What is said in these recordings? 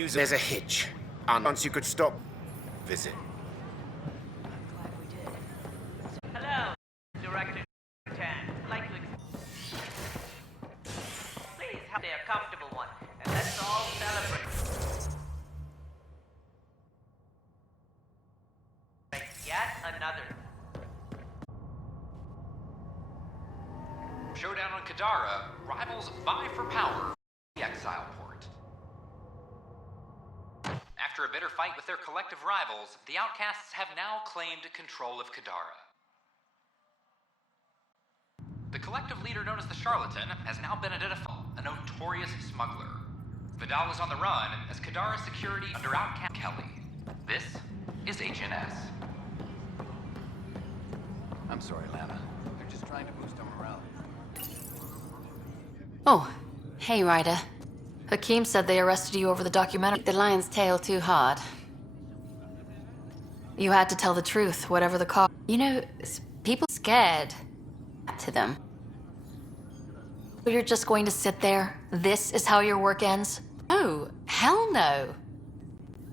use. There's a hitch. And once you could stop, visit. Hello, Director Tan. Like to please have a comfortable one, and let's all celebrate. Yet another. Showdown on Kadara. Rivals vie for power. The Exile Port. After a bitter fight with their collective rivals, the Outcasts have now claimed control of Kadara. The collective leader known as the Charlatan has now been identified, a notorious smuggler. Vidal is on the run as Kadara's security under Outcast Kelly. This is HNS. I'm sorry, Lana. They're just trying to boost our morale. Oh, hey, Ryder. Hakeem said they arrested you over the documentary. The lion's tail too hard. You had to tell the truth, whatever the cost. You know, people scared to them. You're just going to sit there? This is how your work ends? No, hell no.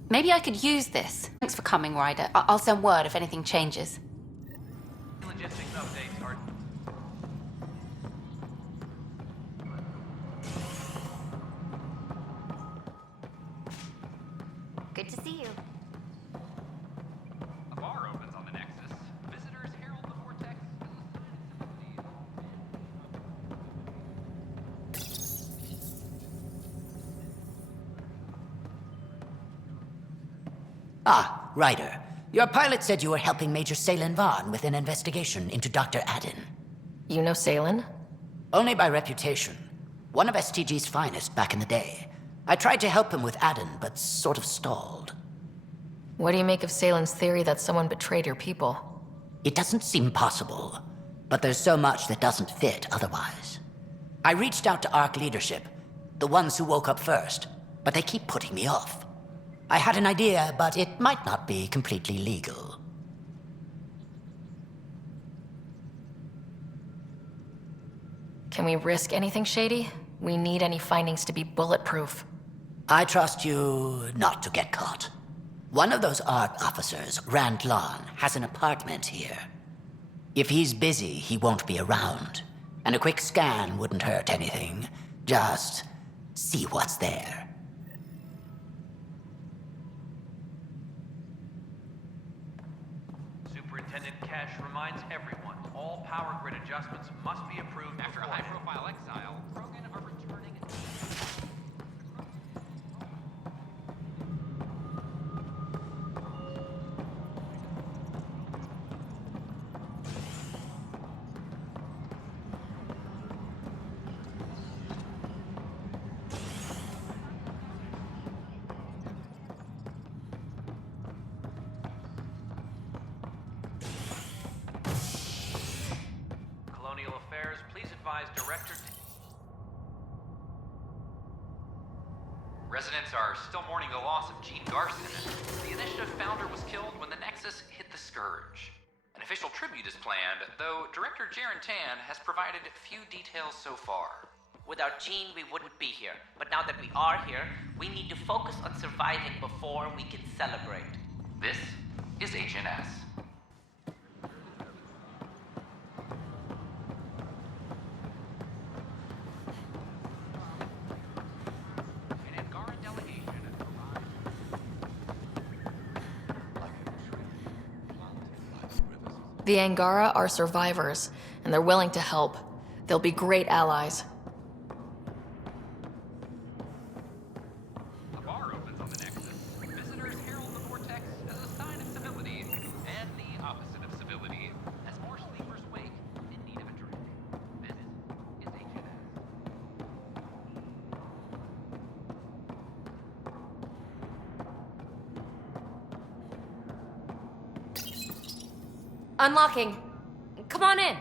Maybe I could use this. Thanks for coming, Ryder. I'll send word if anything changes. Logistics updates are. Good to see you. A bar opens on the Nexus. Visitors herald the vortex Ah, Ryder. Your pilot said you were helping Major Salen Vaughn with an investigation into Dr. Adden. You know Salen? Only by reputation. One of STG's finest back in the day. I tried to help him with Adden, but sort of stalled. What do you make of Salen's theory that someone betrayed your people? It doesn't seem possible, but there's so much that doesn't fit otherwise. I reached out to ARC leadership, the ones who woke up first, but they keep putting me off. I had an idea, but it might not be completely legal. Can we risk anything shady? We need any findings to be bulletproof. I trust you not to get caught. One of those ARC officers, Rand Lon, has an apartment here. If he's busy, he won't be around. And a quick scan wouldn't hurt anything. Just see what's there. Superintendent Cash reminds everyone all power grid adjustments must be approved after a high-profile exile. Krogan are returning. Colonial Affairs, please advise Director... Residents are still mourning the loss of Gene Garson. The initiative founder was killed when the Nexus hit the Scourge. An official tribute is planned, though Director Jaren Tan has provided few details so far. Without Gene, we wouldn't be here. But now that we are here, we need to focus on surviving before we can celebrate. This is HNS. An Angara delegation arrived. The Angara are survivors, and they're willing to help. They'll be great allies. A bar opens on the Nexus. Visitors herald the vortex as a sign of civility, and the opposite of civility, as more sleepers wake in need of a drink. This is HNS. Unlocking. Come on in.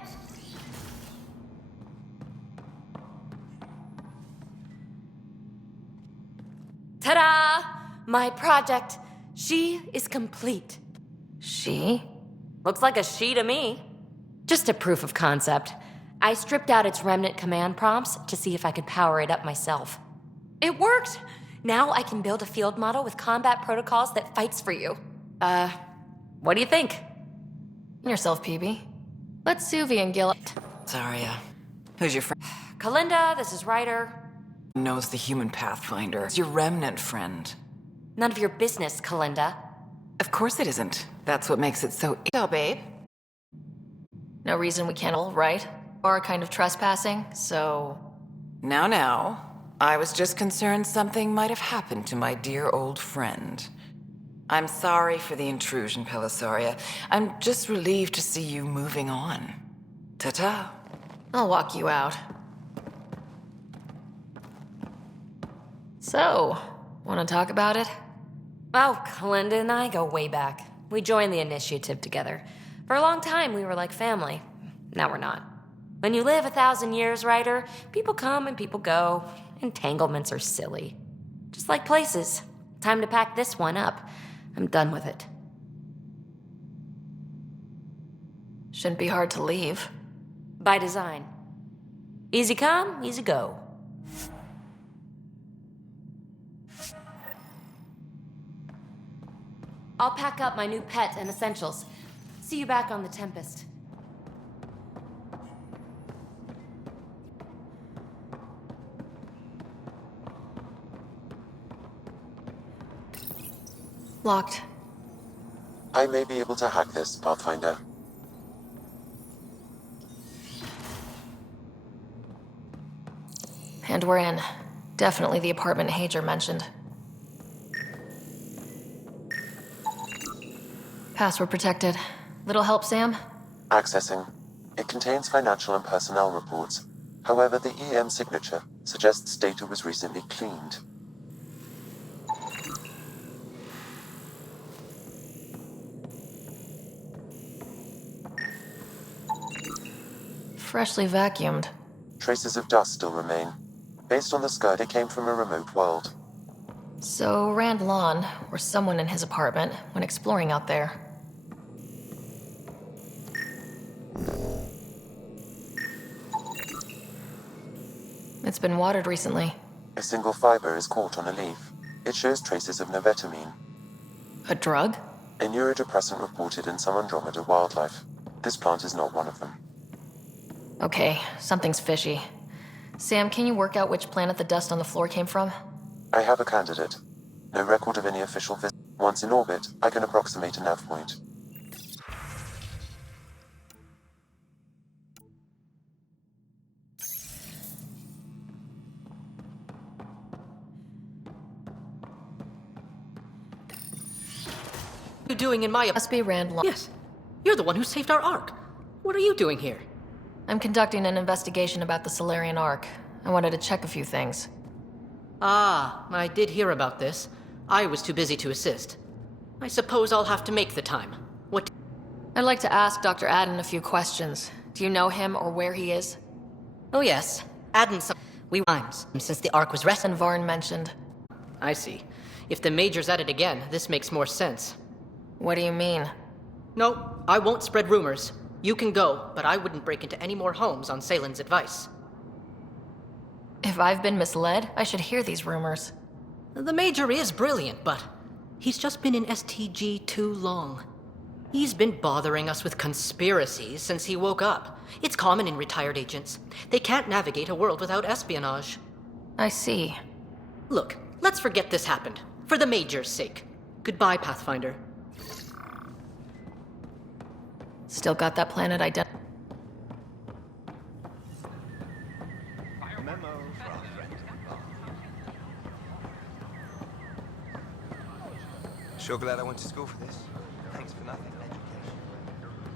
Ta-da! My project. She is complete. She? Looks like a she to me. Just a proof of concept. I stripped out its remnant command prompts to see if I could power it up myself. It worked! Now I can build a field model with combat protocols that fights for you. What do you think? Yourself, PB. Let Suvi and Gil... Zarya. Who's your friend? Kalinda, this is Ryder. Knows the human Pathfinder. It's your remnant friend. None of your business, Kalinda. Of course it isn't. That's what makes it so... So, babe. No reason we can't all, right? Or kind of trespassing, so... Now. I was just concerned something might have happened to my dear old friend. I'm sorry for the intrusion, Pelisaria. I'm just relieved to see you moving on. Ta-ta. I'll walk you out. So, want to talk about it? Oh, Kalinda and I go way back. We joined the initiative together. For a long time, we were like family. Now we're not. When you live 1,000 years, Ryder, people come and people go. Entanglements are silly. Just like places. Time to pack this one up. I'm done with it. Shouldn't be hard to leave. By design. Easy come, easy go. I'll pack up my new pet and essentials. See you back on the Tempest. Locked. I may be able to hack this, Pathfinder. And we're in. Definitely the apartment Hager mentioned. Password protected. Little help, Sam? Accessing. It contains financial and personnel reports. However, the EM signature suggests data was recently cleaned. Freshly vacuumed. Traces of dust still remain. Based on the skirt, it came from a remote world. So, Rand Lawn, or someone in his apartment, when exploring out there. It's been watered recently. A single fiber is caught on a leaf. It shows traces of novetamine, A drug? a neurodepressant reported in some Andromeda wildlife. This plant is not one of them. Okay, something's fishy. Sam, can you work out which planet the dust on the floor came from? I have a candidate. No record of any official visit. Once in orbit, I can approximate a nav point. What are you doing in my... Must be Rand Lawn. Yes, you're the one who saved our Ark. What are you doing here? I'm conducting an investigation about the Solarian Ark. I wanted to check a few things. Ah, I did hear about this. I was too busy to assist. I suppose I'll have to make the time. What... I'd like to ask Dr. Adden a few questions. Do you know him or where he is? Oh yes, Adden. We times since the Ark was resting. And Varn mentioned. I see. If the Major's at it again, this makes more sense. What do you mean? No, I won't spread rumors. You can go, but I wouldn't break into any more homes on Salen's advice. If I've been misled, I should hear these rumors. The Major is brilliant, but he's just been in STG too long. He's been bothering us with conspiracies since he woke up. It's common in retired agents. They can't navigate a world without espionage. I see. Look, let's forget this happened. For the Major's sake. Goodbye, Pathfinder. Still got that planet identity. Sure glad I went to school for this. Thanks for nothing, education.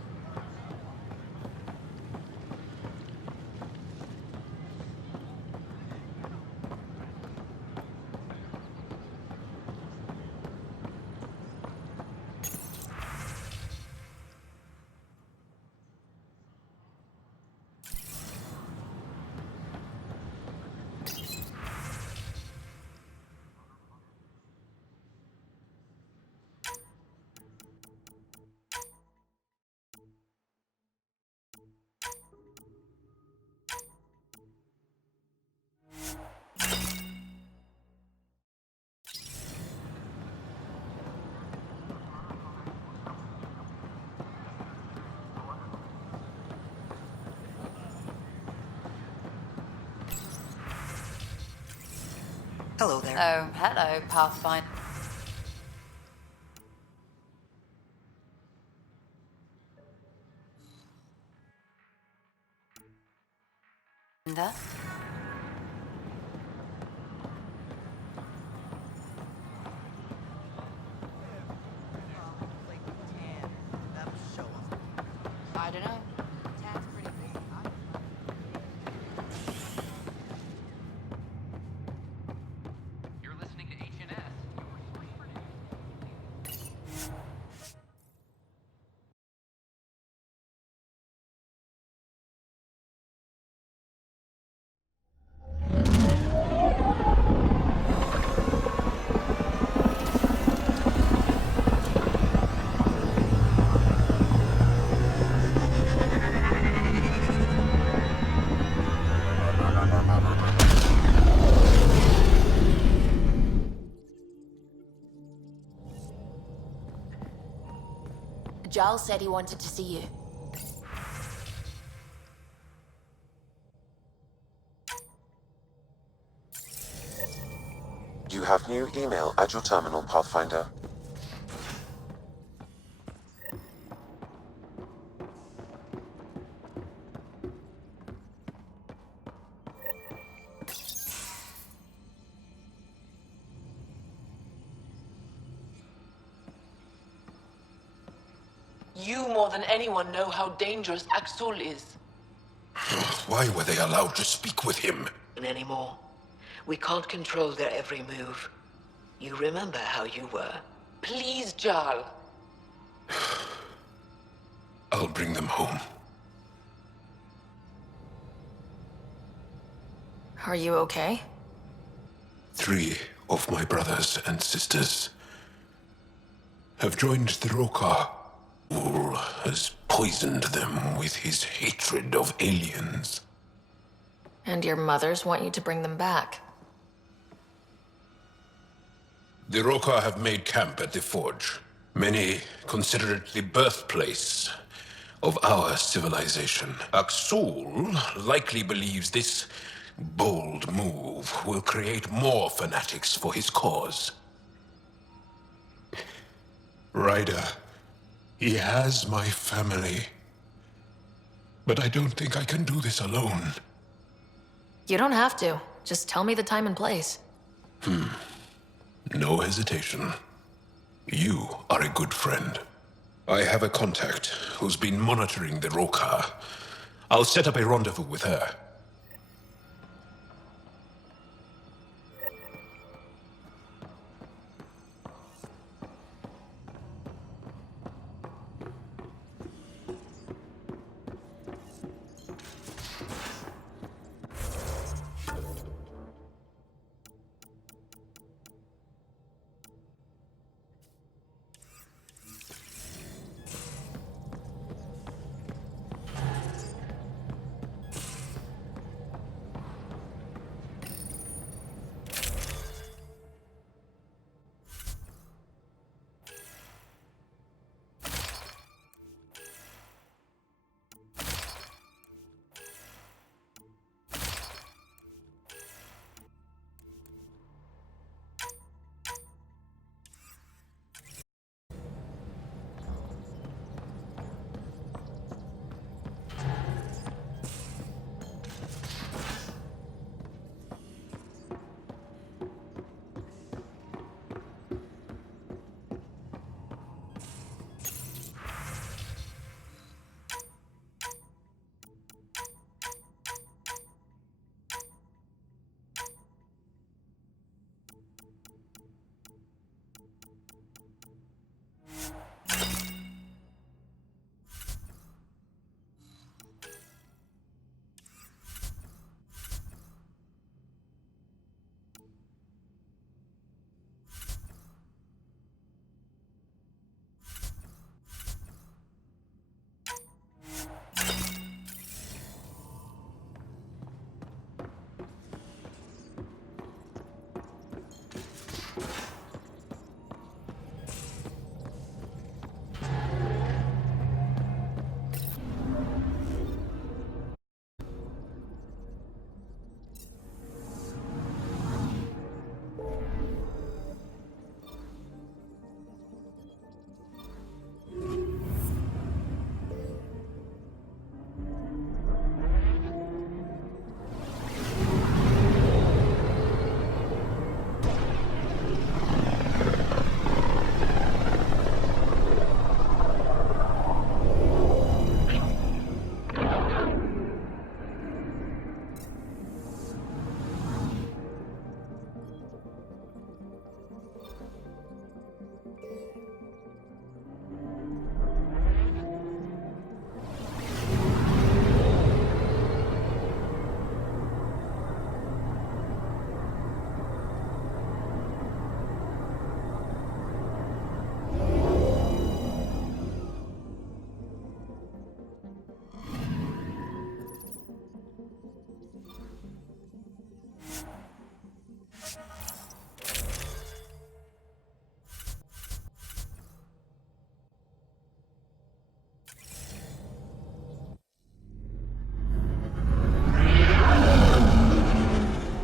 Hello there. Oh, hello, Pathfinder. I don't know. Tad's pretty big. You're listening to HNS. Giles said he wanted to see you. You have new email at your terminal, Pathfinder. You more than anyone know how dangerous Axul is. Why were they allowed to speak with him? Anymore. We can't control their every move. You remember how you were. Please, Jarl. I'll bring them home. Are you okay? 3 of my brothers and sisters have joined the Rokar. Ul has poisoned them with his hatred of aliens. And your mothers want you to bring them back. The Rokar have made camp at the Forge. Many consider it the birthplace of our civilization. Axul likely believes this bold move will create more fanatics for his cause. Ryder, he has my family. But I don't think I can do this alone. You don't have to. Just tell me the time and place. No hesitation. You are a good friend. I have a contact who's been monitoring the Rokar. I'll set up a rendezvous with her.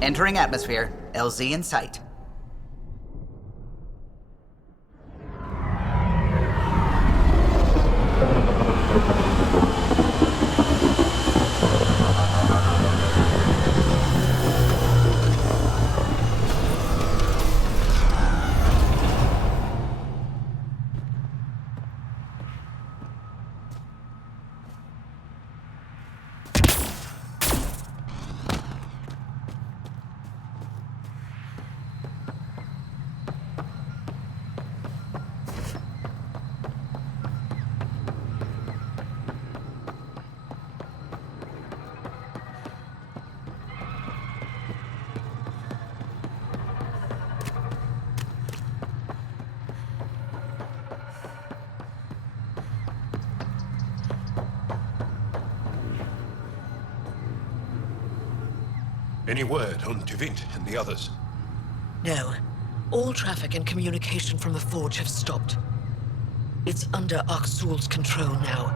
Entering atmosphere. LZ in sight. Any word on Tuvint and the others? No. All traffic and communication from the Forge have stopped. It's under Aksul's control now.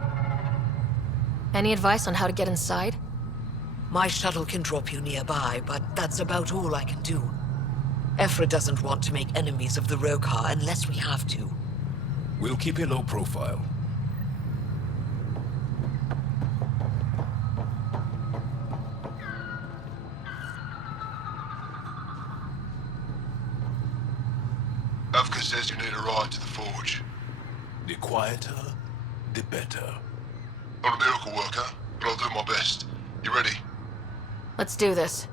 Any advice on how to get inside? My shuttle can drop you nearby, but that's about all I can do. Ephra doesn't want to make enemies of the Rokar unless we have to. We'll keep a low profile. Avka says you need a ride to the Forge. The quieter, the better. I'm a miracle worker, but I'll do my best. You ready? Let's do this.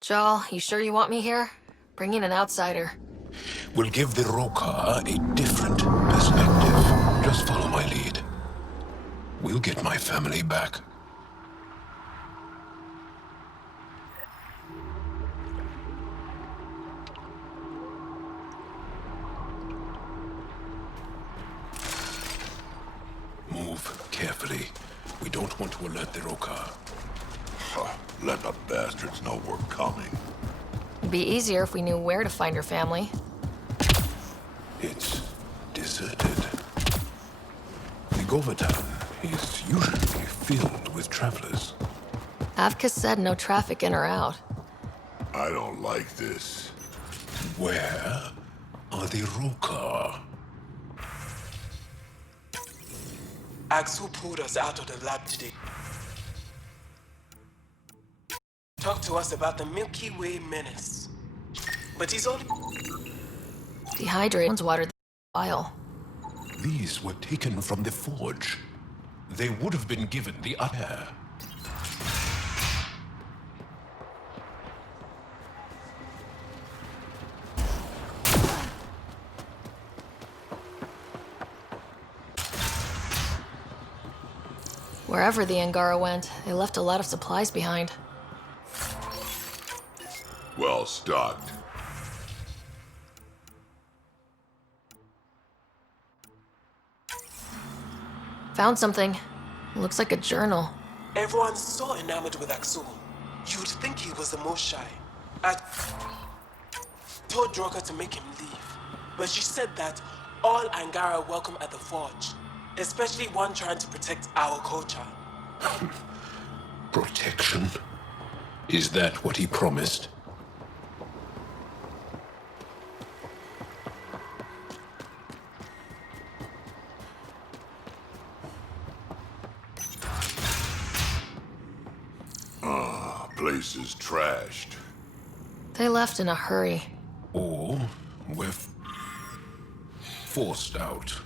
Jal, you sure you want me here? Bring in an outsider. We'll give the Rokar a different perspective. Just follow my lead. We'll get my family back. Move carefully. We don't want to alert the Rokar. Let the bastards know we're coming. It'd be easier if we knew where to find your family. It's deserted. The Govatan is usually filled with travelers. Avka said no traffic in or out. I don't like this. Where are the Rokar? Aksul pulled us out of the lab today. Talk to us about the Milky Way menace. But he's only... Dehydrated water the vial. These were taken from the Forge. They would have been given the air. Wherever the Angara went, they left a lot of supplies behind. Well stocked. Found something. Looks like a journal. Everyone's so enamored with Aksul. You'd think he was the most shy. I told Droka to make him leave, but she said that all Angara welcome at the Forge, especially one trying to protect our culture. Protection? Is that what he promised? Place is trashed. They left in a hurry. Or we're forced out.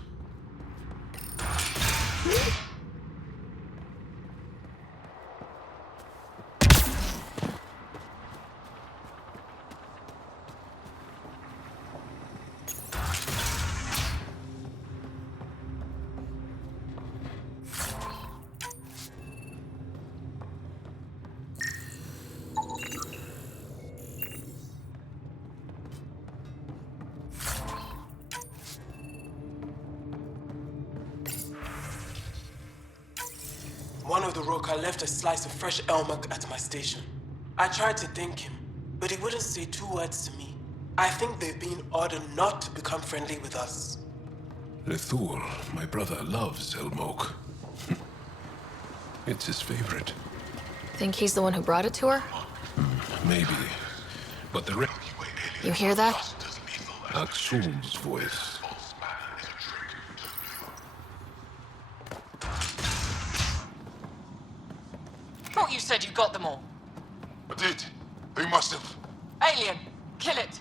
One of the Rokar left a slice of fresh elmuck at my station. I tried to thank him, but he wouldn't say two words to me. I think they've been ordered not to become friendly with us. Lethul, my brother, loves Elmok. It's his favorite. Think he's the one who brought it to her? Maybe. But the You hear that? Aksul's voice. Thought you said you got them all. I did. They must have. Alien, kill it.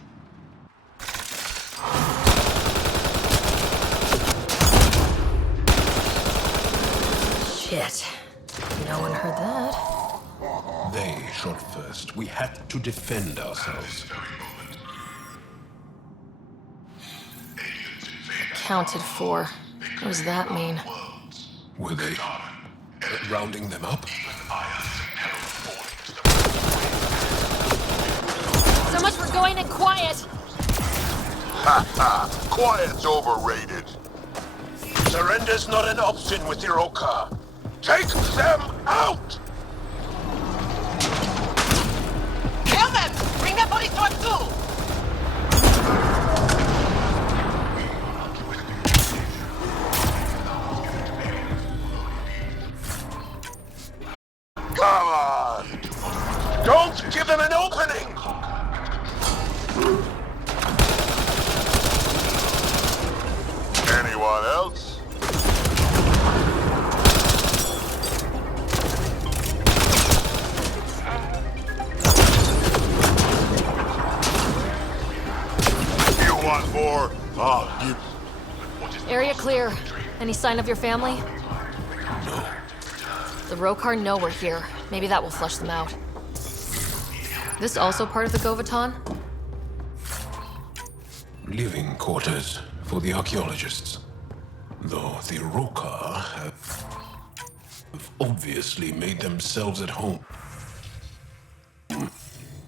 Shit. No one heard that. They shot first. We had to defend ourselves. Counted for. What does that mean? Were they rounding them up? So much for going in quiet! Ha ha! Quiet's overrated. Surrender's not an option with your Roka. Take them out! Kill them! Bring their bodies to Aksul! Come on! Don't give them an opening! Anyone else? You want more? I'll give. Area clear. Any sign of your family? No. The Rokar know we're here. Maybe that will flush them out. This also part of the Govaton? Living quarters for the archaeologists. Though the Rokar have obviously made themselves at home.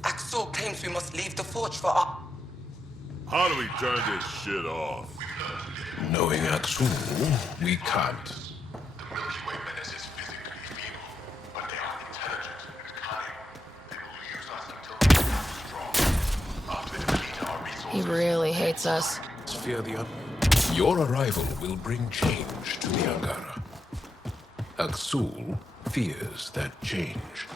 Aksul claims we must leave the forge for our... How do we turn this shit off? Knowing Aksul, we can't. He really hates us. Fear the Your arrival will bring change to the Angara. Aksul fears that change.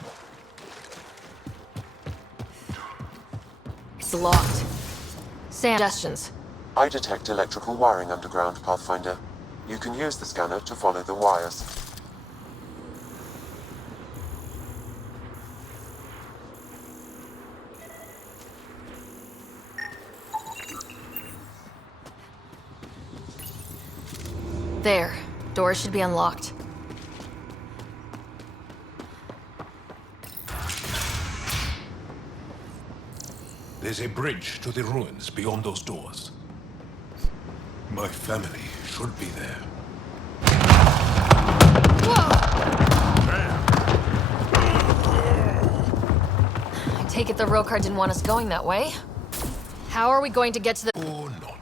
It's locked. Suggestions. I detect electrical wiring underground, Pathfinder. You can use the scanner to follow the wires. There. Door should be unlocked. There's a bridge to the ruins beyond those doors. My family should be there. I take it the Rokar didn't want us going that way. How are we going to get to the... Or not.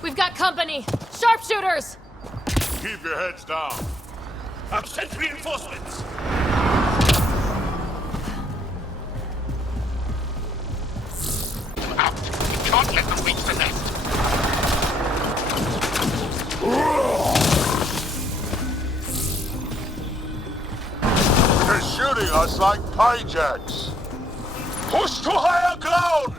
We've got company! Sharpshooters! Keep your heads down. I've sent reinforcements! Can't let them reach the nest. They're shooting us like hijacks. Push to higher ground!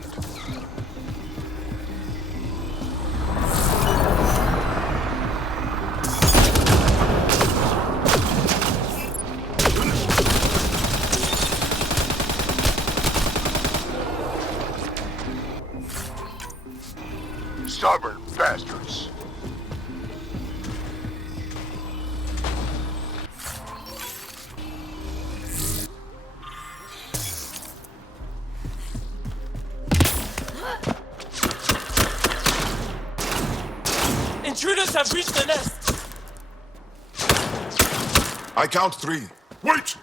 Stubborn bastards. Intruders have reached the nest! I count 3. Wait!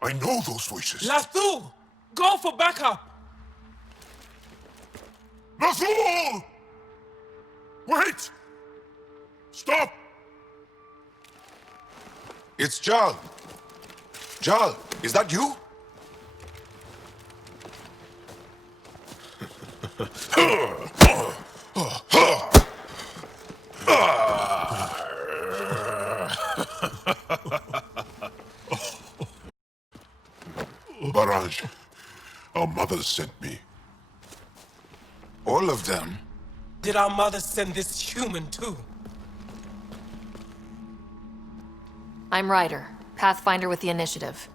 I know those voices. Lathu! Go for backup! Nathul! Wait! Stop! It's Jal. Jal, is that you? Barrage, our mothers sent me. All of them? Did our mothers send this human too? I'm Ryder, Pathfinder with the Initiative.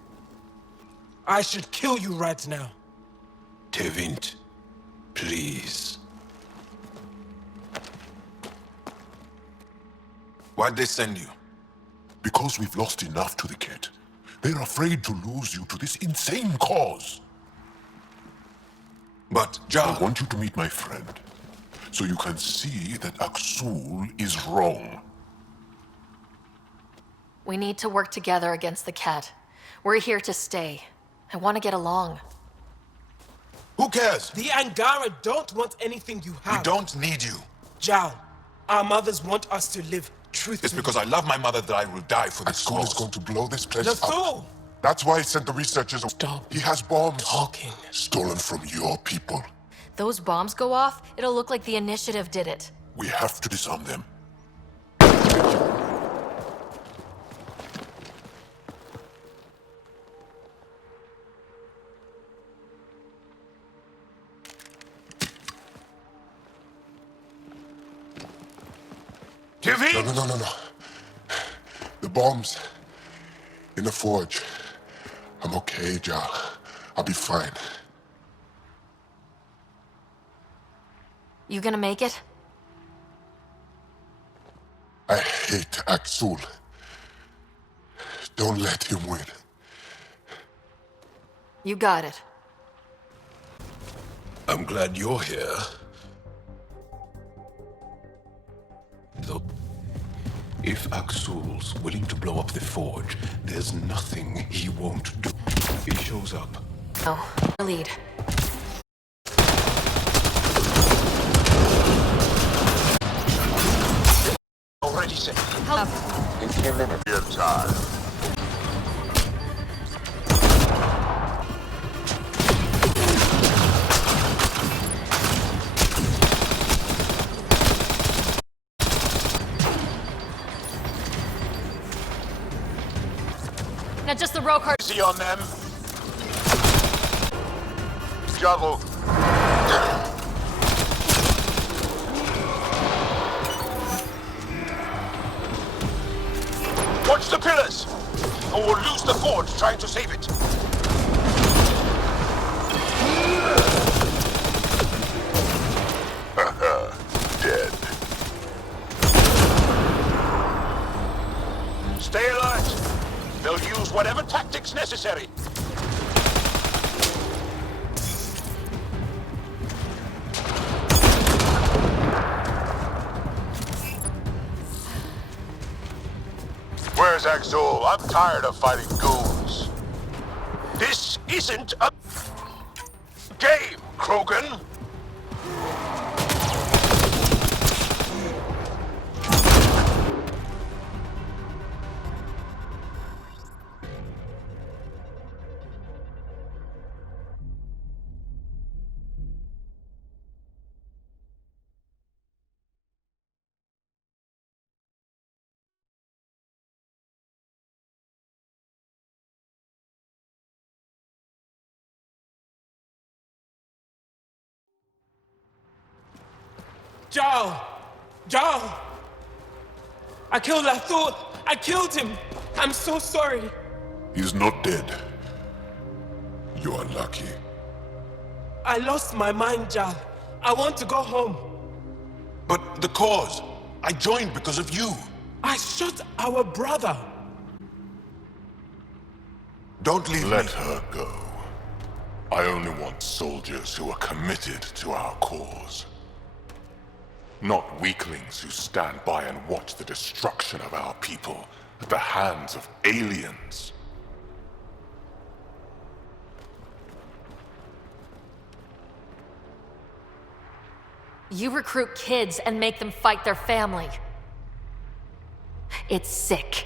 I should kill you right now. Tevint, please. Why'd they send you? Because we've lost enough to the Ket. They're afraid to lose you to this insane cause. But, Jar... I want you to meet my friend, so you can see that Aksul is wrong. We need to work together against the Ket. We're here to stay. I want to get along. Who cares? The Angara don't want anything you have. We don't need you. Jal, our mothers want us to live truthfully. It's because I love my mother that I will die for this cause. Aksul is going to blow this place Nathul! up. That's why he sent the researchers. Stop. He has bombs. Talking. Stolen from your people. Those bombs go off, it'll look like the Initiative did it. We have to disarm them. No. The bombs in the forge. I'm okay, Jal. I'll be fine. You gonna make it? I hate Aksul. Don't let him win. You got it. I'm glad you're here. Though, if Aksul's willing to blow up the forge, there's nothing he won't do. He shows up. No, lead. Already set. Help. In 10 minutes. Your time. Not just the Rokar. See on them. Juggle. Watch the pillars, or we'll lose the forge trying to save it. Dead. Stay alert. They'll use whatever tactics necessary. Where's Aksul? I'm tired of fighting goons. This isn't a game, Krogan. Jal! I killed Nathul! I killed him! I'm so sorry! He's not dead. You're lucky. I lost my mind, Jal. I want to go home. But the cause. I joined because of you. I shot our brother. Don't leave me. Let her go. I only want soldiers who are committed to our cause. Not weaklings who stand by and watch the destruction of our people at the hands of aliens. You recruit kids and make them fight their family. It's sick.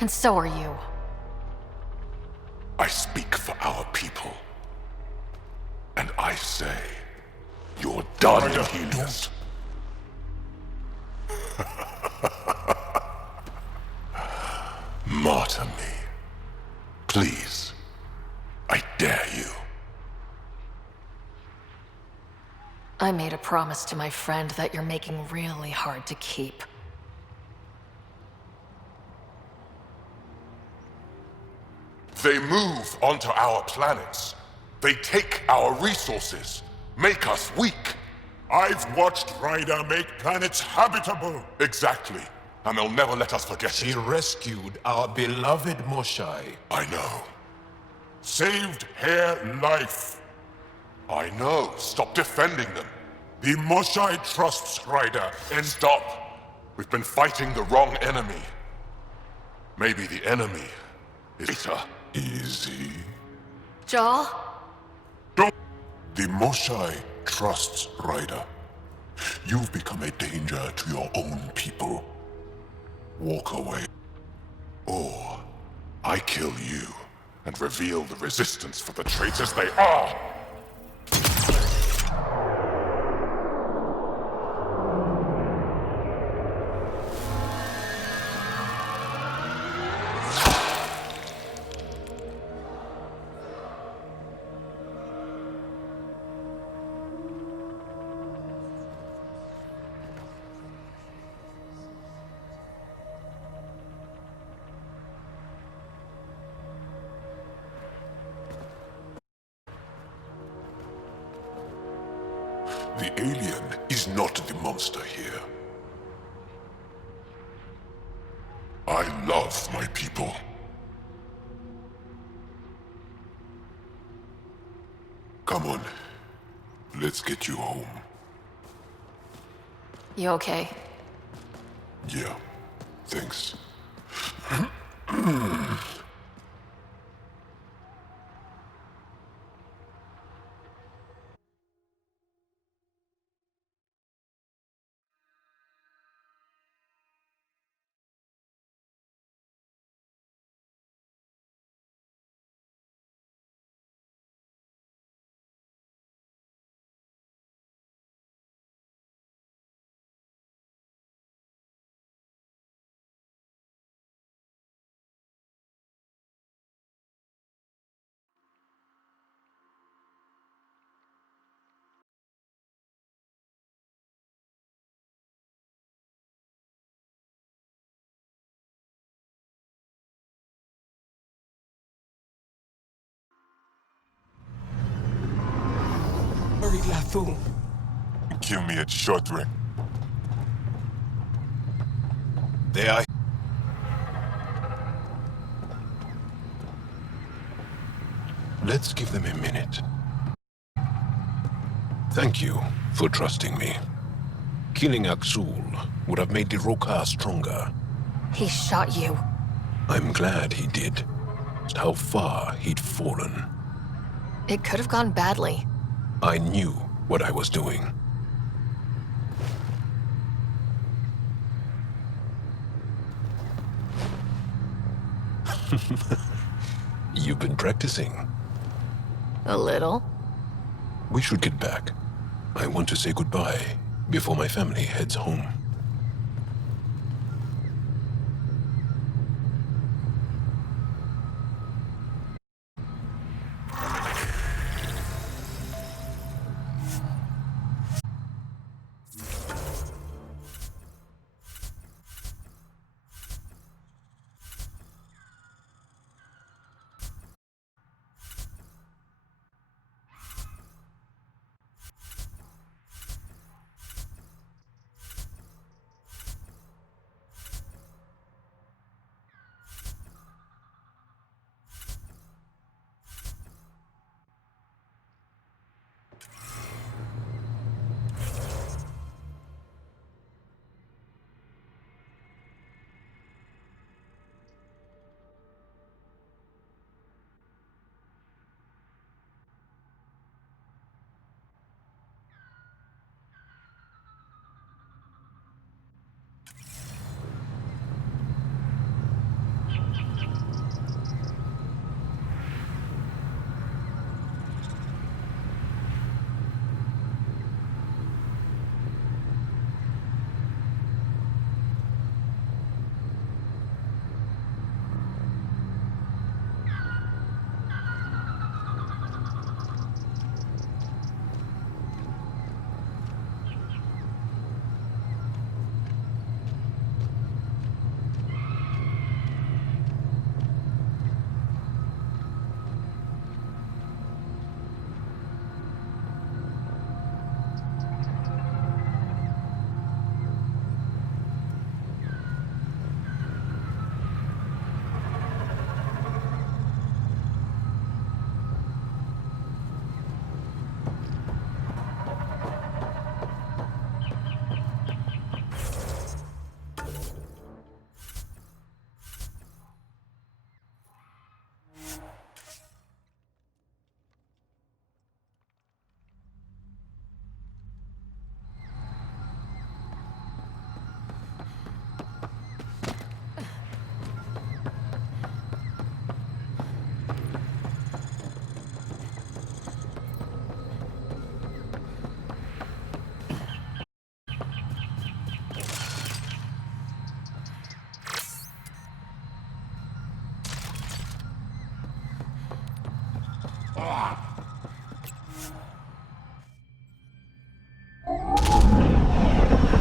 And so are you. I speak for our people. And I say, You're done, Helios. Martyr me. Please. I dare you. I made a promise to my friend that you're making really hard to keep. They move onto our planets. They take our resources, make us weak. I've watched Ryder make planets habitable. Exactly. And they'll never let us forget She it. rescued our beloved Moshai. I know. Saved her life. I know. Stop defending them. The Moshai trusts Ryder. And stop. We've been fighting the wrong enemy. Maybe the enemy is Beta. Easy. Jaw? Don't. The Moshai trusts Ryder. You've become a danger to your own people. Walk away. Or I kill you and reveal the resistance for the traitors they are. The alien is not the monster here. I love my people. Come on. Let's get you home. You okay? Yeah. Thanks. Hurry, Lathu. Give me a short ring. They are. Let's give them a minute. Thank you for trusting me. Killing Aksul would have made the Rokar stronger. He shot you. I'm glad he did. Just how far he'd fallen. It could have gone badly. I knew what I was doing. You've been practicing. A little. We should get back. I want to say goodbye before my family heads home.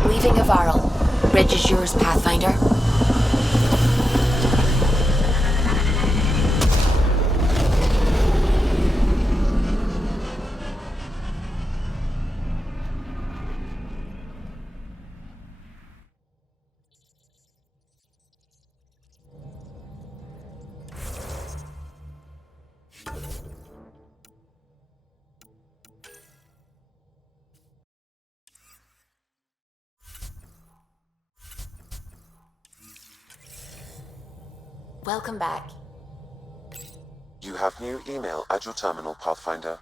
Leaving Avarl. Reg is yours, Pathfinder. Welcome back. You have new email at your terminal, Pathfinder.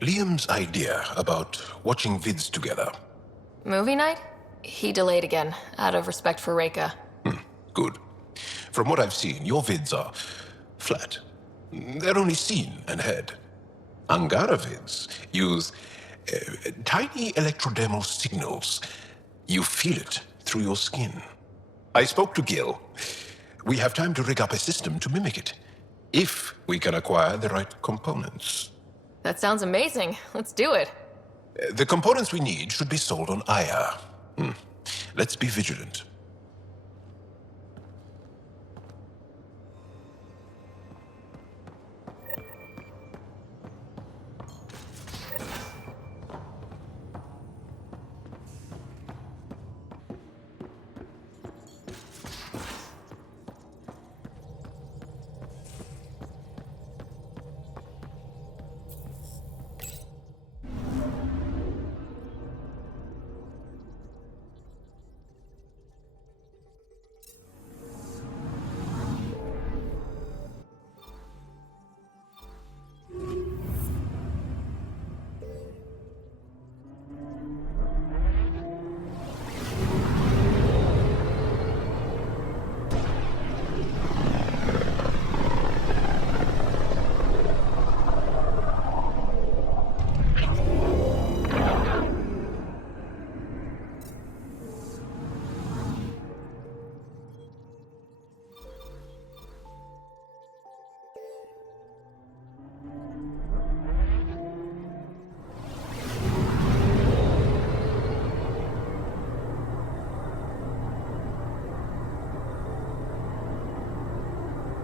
Liam's idea about watching vids together. Movie night? He delayed again, out of respect for Reika. Good. From what I've seen, your vids are flat. They're only seen and heard. Angara vids use tiny electrodermal signals. You feel it through your skin. I spoke to Gil. We have time to rig up a system to mimic it, if we can acquire the right components. That sounds amazing. Let's do it. The components we need should be sold on Aya. Let's be vigilant.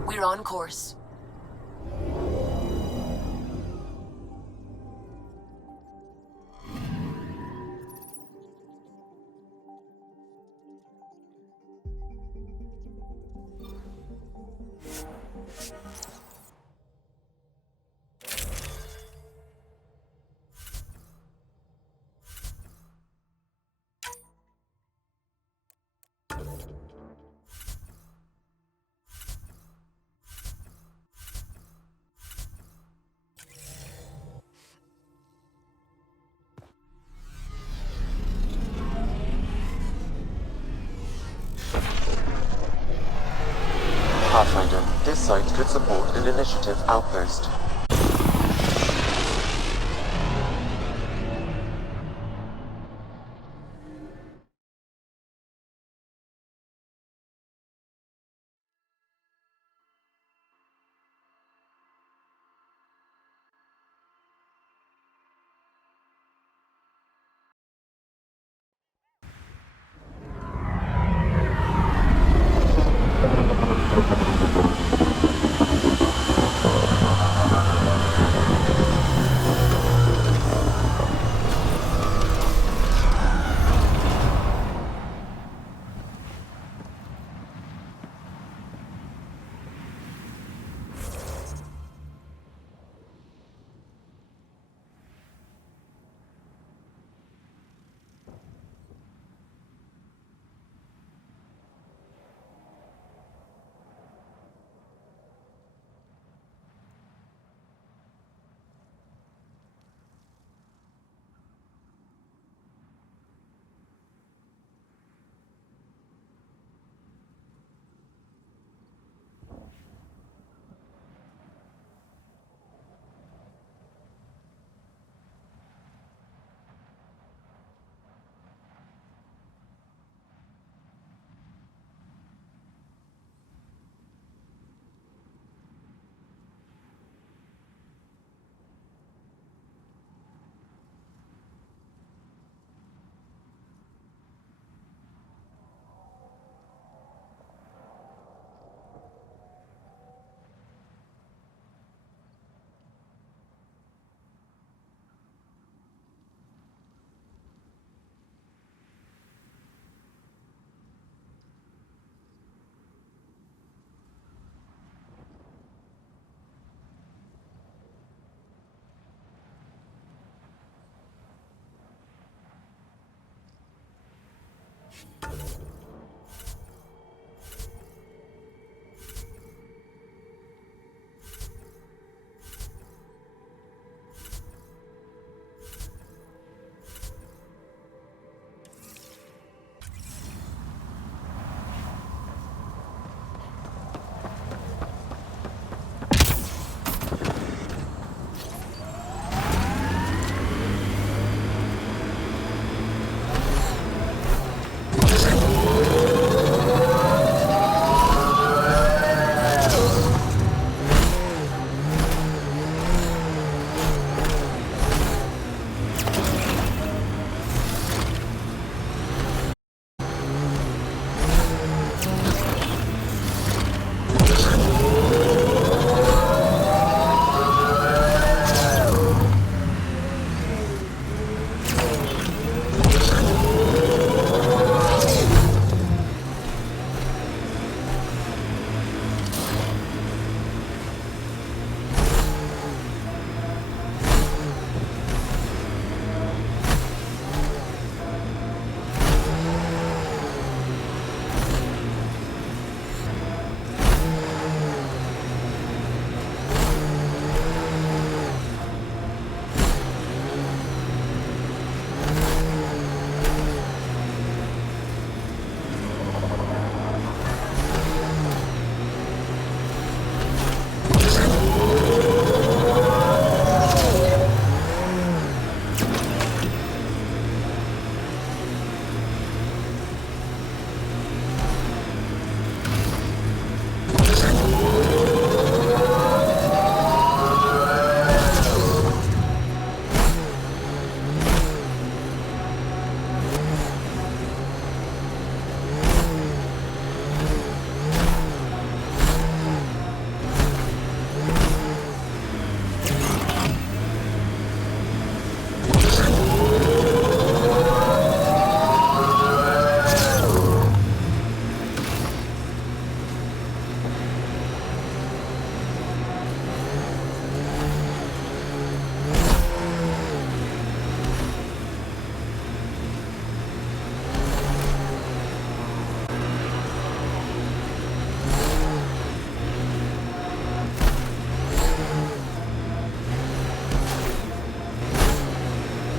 We're on course. Pathfinder, this site could support an initiative outpost.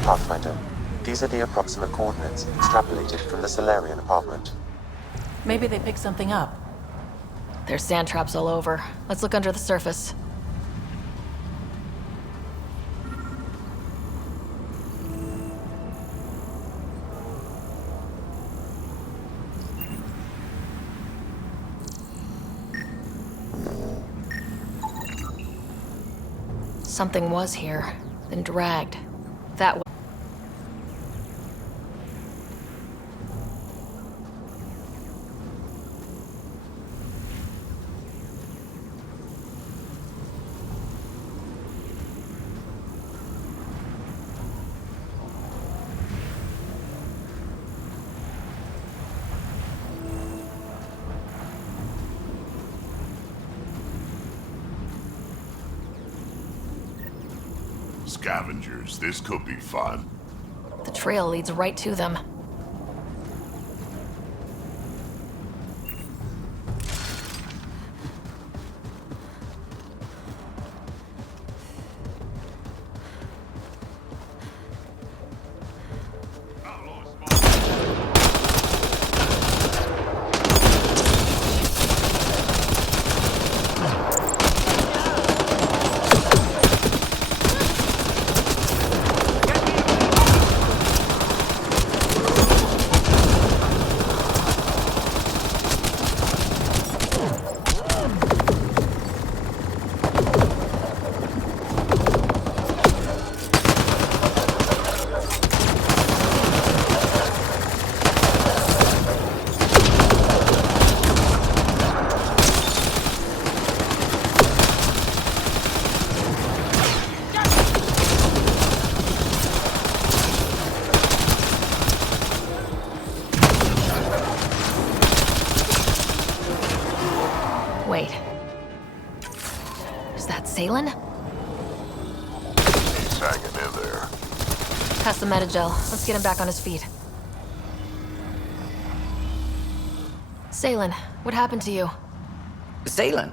Pathfinder, these are the approximate coordinates extrapolated from the Solarian apartment. Maybe they picked something up. There's sand traps all over. Let's look under the surface. Something was here, then dragged. That way. Scavengers, this could be fun. The trail leads right to them. Wait. Is that Salen? He's hanging in there. Pass the Metagel. Let's get him back on his feet. Salen, what happened to you? Salen?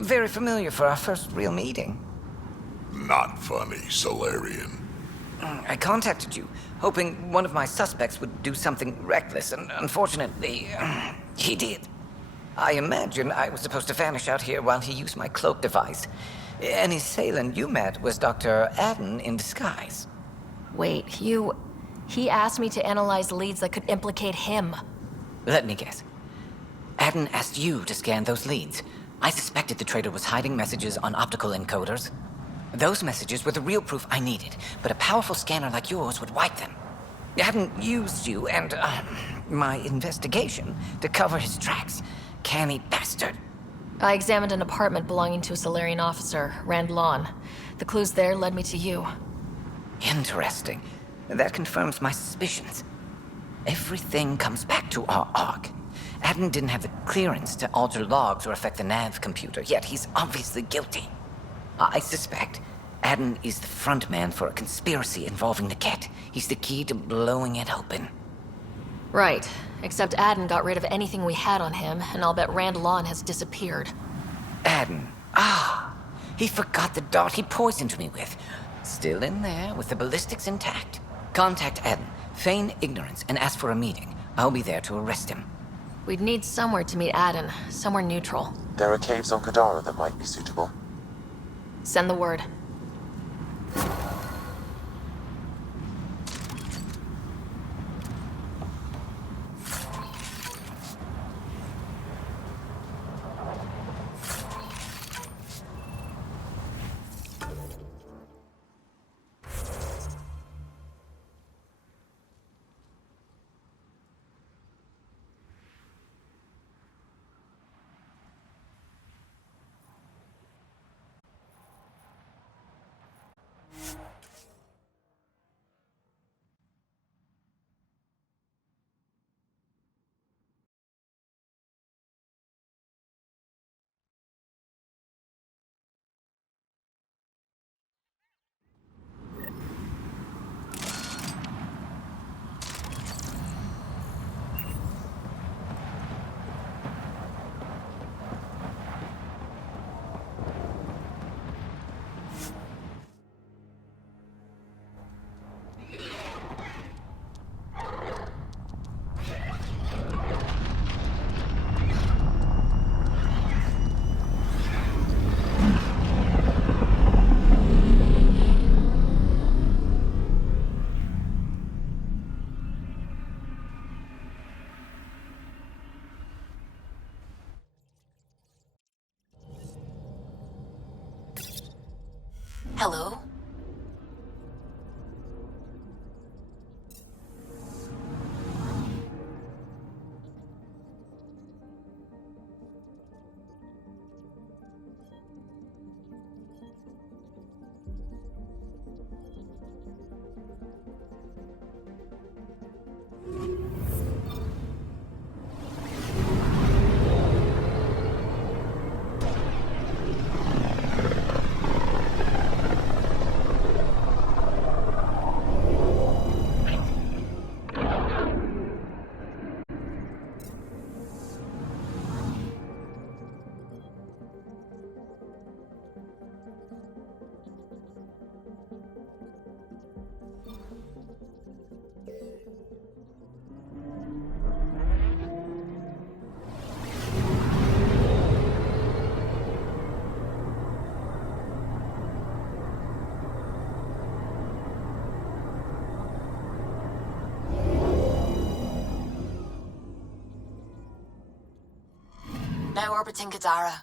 Very familiar for our first real meeting. Not funny, Solarian. I contacted you, hoping one of my suspects would do something reckless, and unfortunately, he did. I imagine I was supposed to vanish out here while he used my cloak device. Any Salen you met was Dr. Adden in disguise. Wait, He asked me to analyze leads that could implicate him. Let me guess. Adden asked you to scan those leads. I suspected the traitor was hiding messages on optical encoders. Those messages were the real proof I needed, but a powerful scanner like yours would wipe them. Adden used you and, my investigation to cover his tracks. Canny bastard. I examined an apartment belonging to a Solarian officer, Rand Lawn. The clues there led me to you. Interesting. That confirms my suspicions. Everything comes back to our arc. Adden didn't have the clearance to alter logs or affect the nav computer, yet he's obviously guilty. I suspect Adden is the front man for a conspiracy involving the Ket. He's the key to blowing it open. Right, except Adden got rid of anything we had on him, and I'll bet Rand Lawn has disappeared. Adden. He forgot the dart he poisoned me with. Still in there, with the ballistics intact. Contact Adden, feign ignorance, and ask for a meeting. I'll be there to arrest him. We'd need somewhere to meet Adden, somewhere neutral. There are caves on Kadara that might be suitable. Send the word. Hello? Now orbiting Kadara.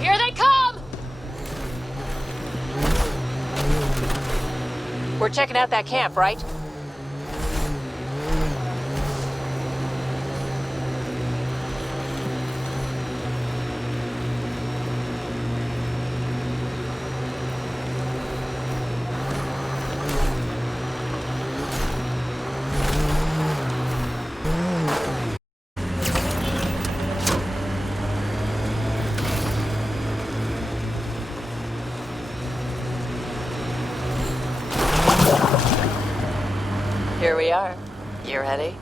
Here they come! We're checking out that camp, right? Here we are. You ready?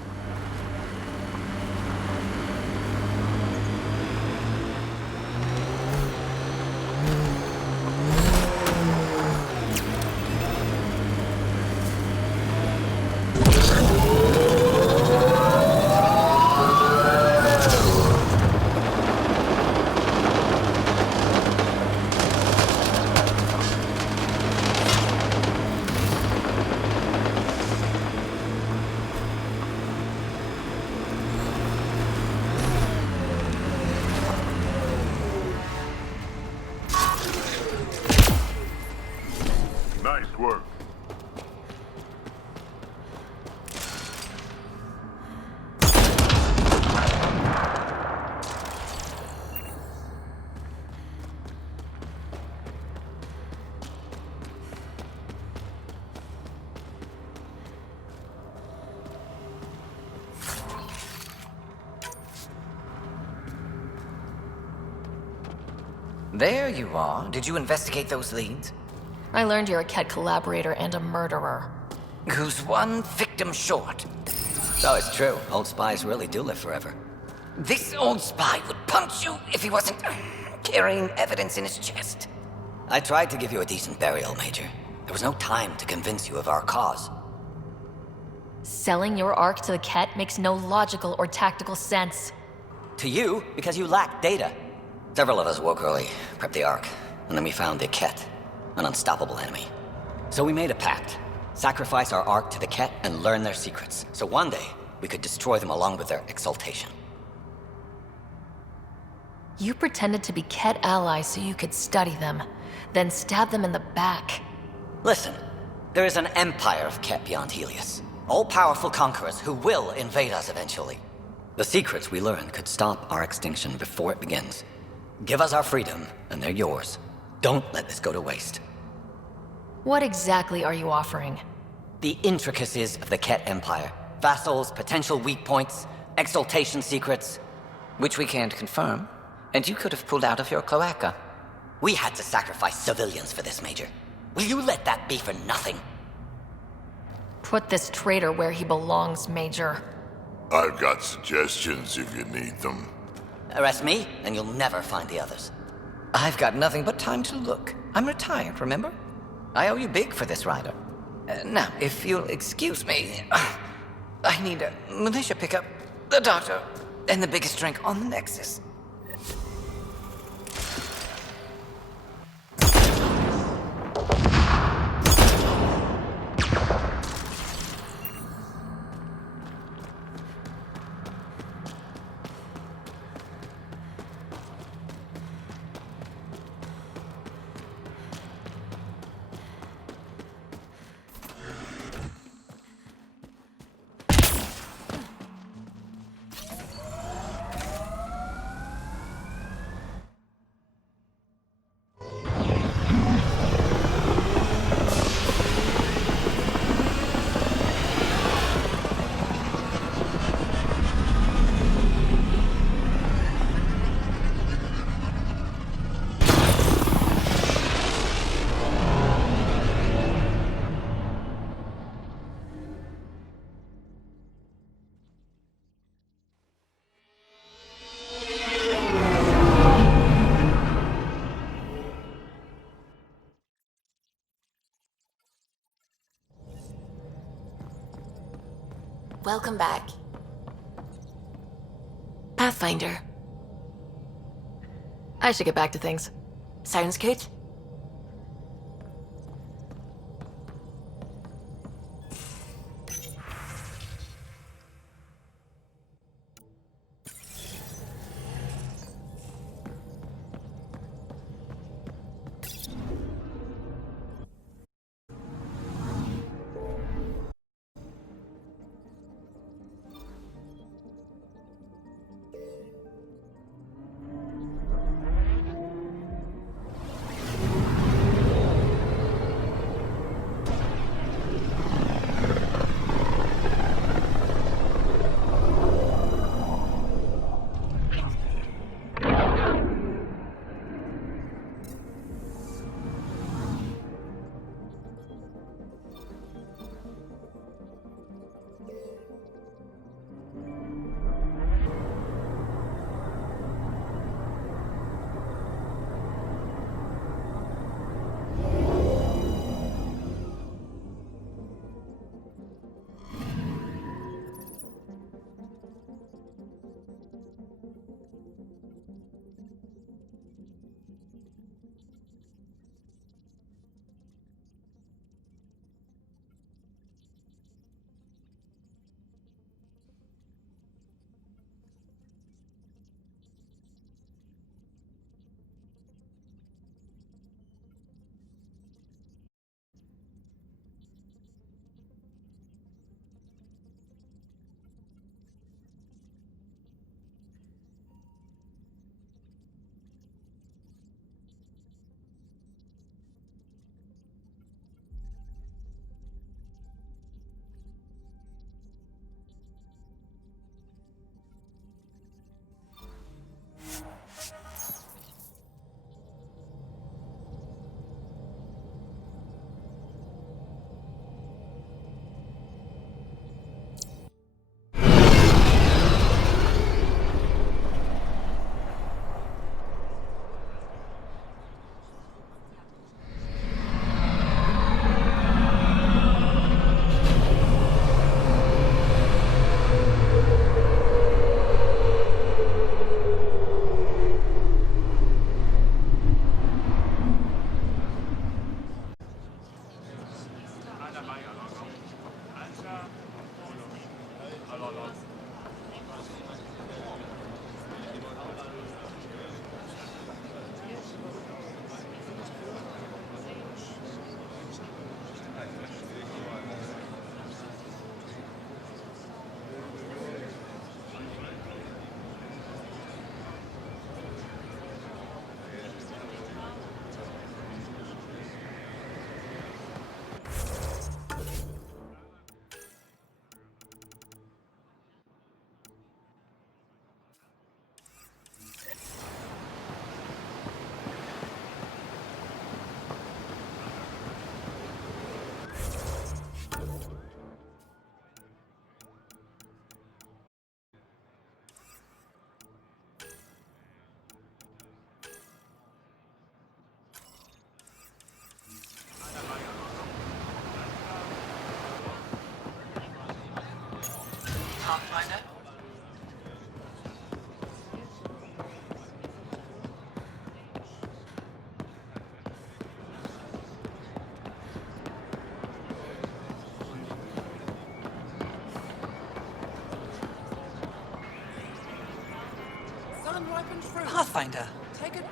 Nice work. There you are. Did you investigate those leads? I learned you're a Ket collaborator and a murderer. Who's one victim short? So it's true. Old spies really do live forever. This old spy would punch you if he wasn't carrying evidence in his chest. I tried to give you a decent burial, Major. There was no time to convince you of our cause. Selling your Ark to the Ket makes no logical or tactical sense. To you, because you lack data. Several of us woke early, prepped the Ark, and then we found the Ket, an unstoppable enemy. So we made a pact. Sacrifice our Ark to the Ket and learn their secrets, so one day we could destroy them along with their exaltation. You pretended to be Ket allies so you could study them, then stab them in the back. Listen, there is an empire of Ket beyond Helios. All-powerful conquerors who will invade us eventually. The secrets we learn could stop our extinction before it begins. Give us our freedom, and they're yours. Don't let this go to waste. What exactly are you offering? The intricacies of the Ket Empire. Vassals, potential weak points, exaltation secrets. Which we can't confirm. And you could have pulled out of your cloaca. We had to sacrifice civilians for this, Major. Will you let that be for nothing? Put this traitor where he belongs, Major. I've got suggestions if you need them. Arrest me, and you'll never find the others. I've got nothing but time to look. I'm retired, remember? I owe you big for this, Ryder. Now, if you'll excuse me, I need a militia pickup, the doctor, and the biggest drink on the Nexus. Welcome back. Pathfinder. I should get back to things. Sounds good. Pathfinder? Sun-ripened fruit. Pathfinder. Take it.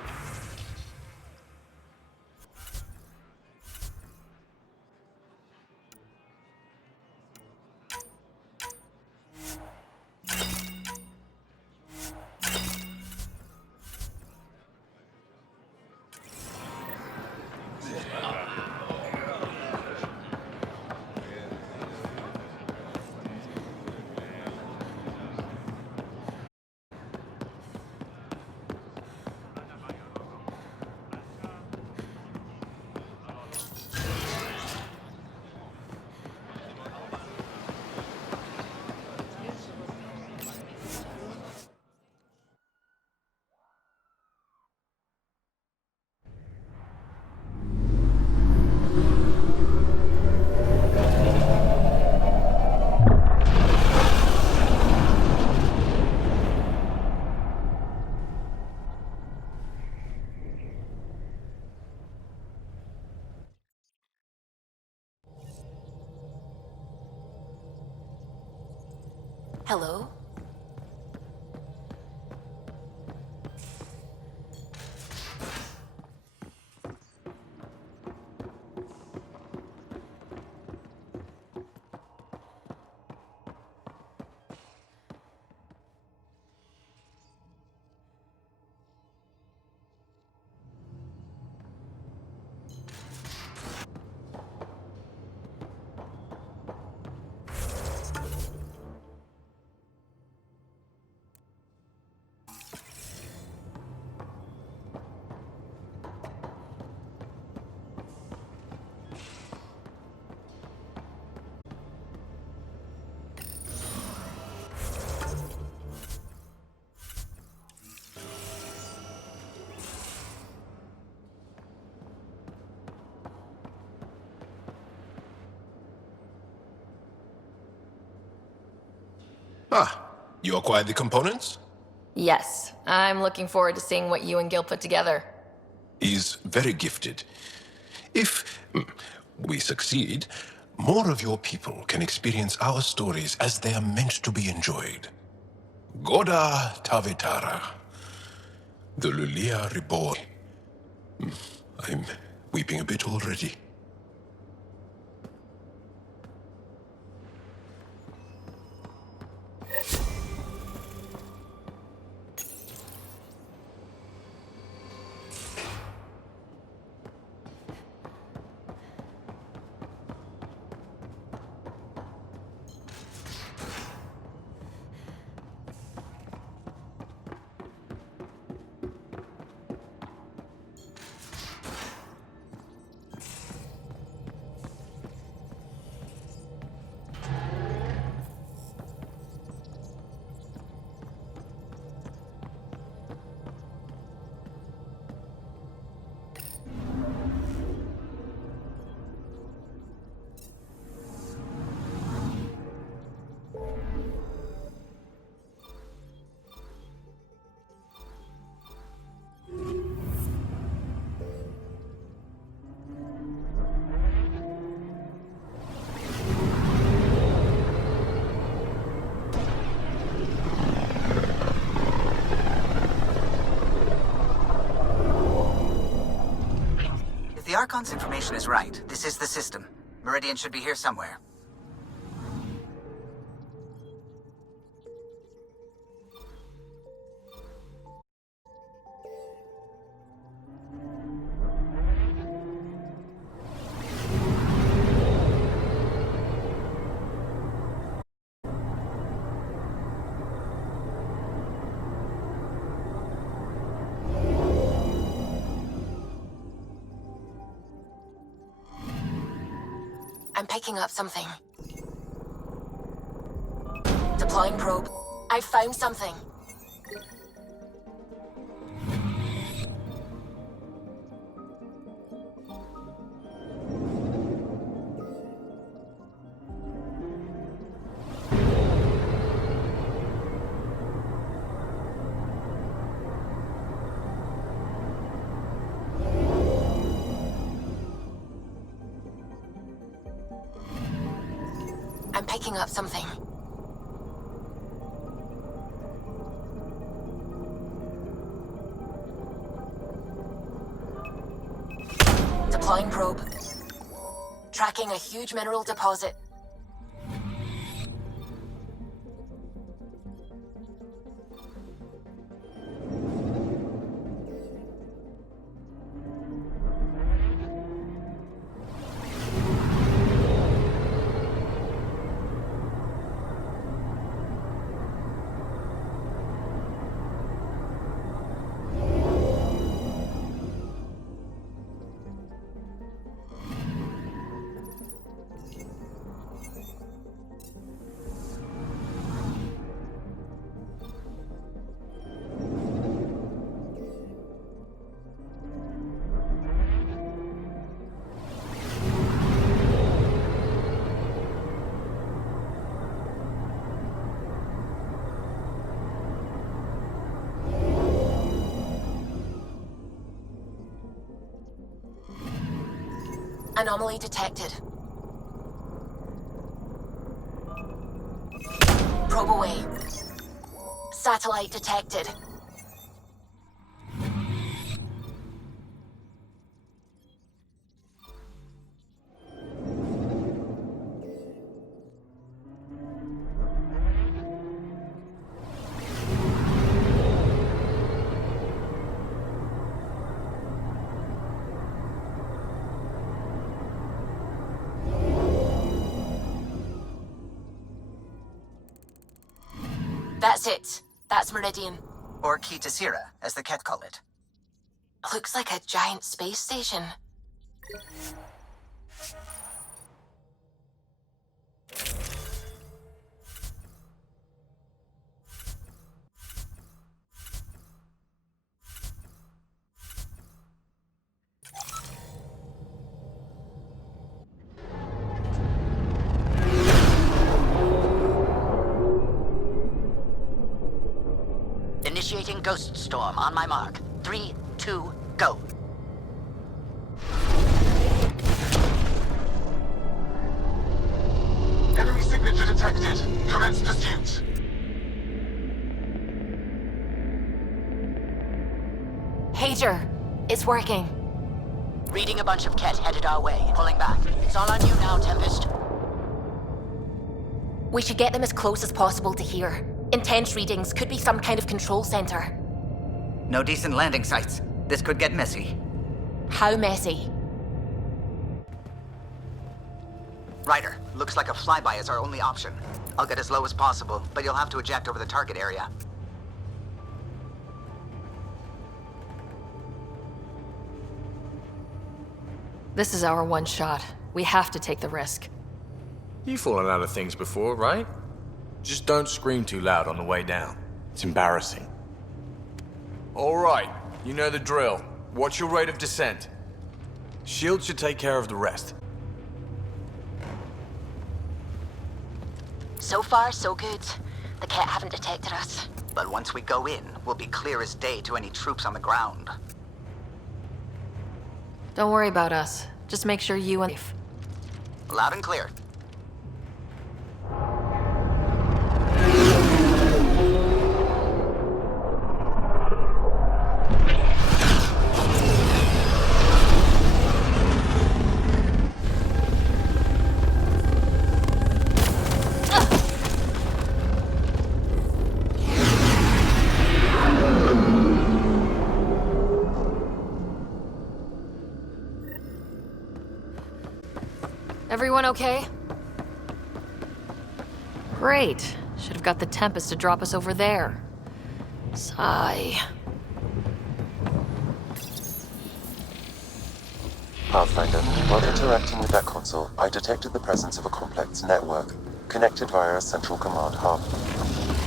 Hello? Ah, you acquired the components? Yes, I'm looking forward to seeing what you and Gil put together. He's very gifted. If we succeed, more of your people can experience our stories as they are meant to be enjoyed. Goda Tavetara, the Lulia reborn. I'm weeping a bit already. The Archon's information is right. This is the system. Meridian should be here somewhere. I'm picking up something. Deploying probe. I found something. I'm picking up something. Deploying probe. Tracking a huge mineral deposit. Anomaly detected. probe away. Satellite detected. That's it. That's Meridian. Or Key to Sierra, as the Ket call it. Looks like a giant space station. Initiating Ghost Storm on my mark. 3, 2, go. Enemy signature detected. Commence pursuit. Pager, it's working. Reading a bunch of Ket headed our way. Pulling back. It's all on you now, Tempest. We should get them as close as possible to here. Intense readings could be some kind of control center. No decent landing sites. This could get messy. How messy? Ryder, looks like a flyby is our only option. I'll get as low as possible, but you'll have to eject over the target area. This is our one shot. We have to take the risk. You've fallen out of things before, right? Just don't scream too loud on the way down. It's embarrassing. All right, you know the drill. Watch your rate of descent. Shield should take care of the rest. So far, so good. The Ket haven't detected us. But once we go in, we'll be clear as day to any troops on the ground. Don't worry about us. Just make sure you and... Loud and clear. Everyone okay? Great. Should have got the Tempest to drop us over there. Sigh. Pathfinder, while interacting with that console, I detected the presence of a complex network, connected via a central command hub.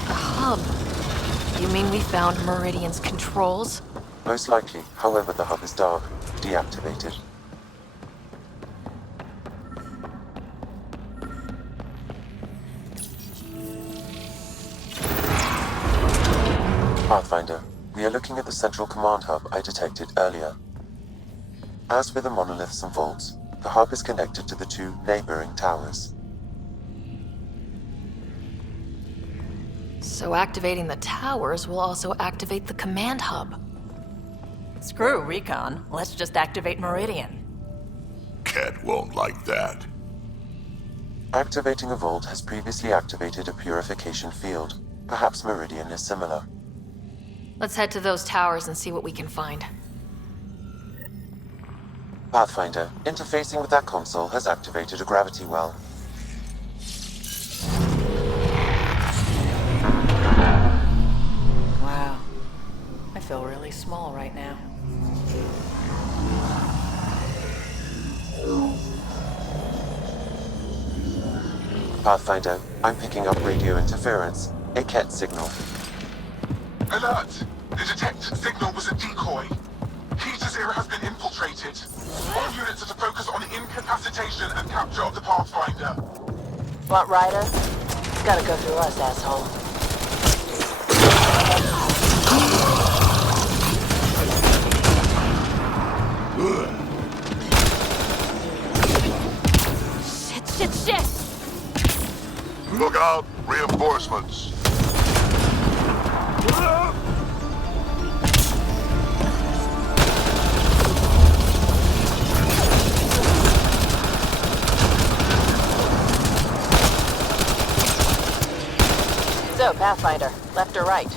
A hub? You mean we found Meridian's controls? Most likely, however, the hub is dark, deactivated. Pathfinder, we are looking at the central command hub I detected earlier. As with the monoliths and vaults, the hub is connected to the two neighboring towers. So activating the towers will also activate the command hub. Screw Recon. Let's just activate Meridian. Ket won't like that. Activating a vault has previously activated a purification field. Perhaps Meridian is similar. Let's head to those towers and see what we can find. Pathfinder, interfacing with that console has activated a gravity well. Wow. I feel really small right now. Pathfinder, I'm picking up radio interference, a Ket signal. Alert! The detect signal was a decoy. Key to Zero has been infiltrated. All units are to focus on incapacitation and capture of the Pathfinder. What, Ryder? It's gotta go through us, asshole. Shit! Look out! Reinforcements! So, Pathfinder, left or right?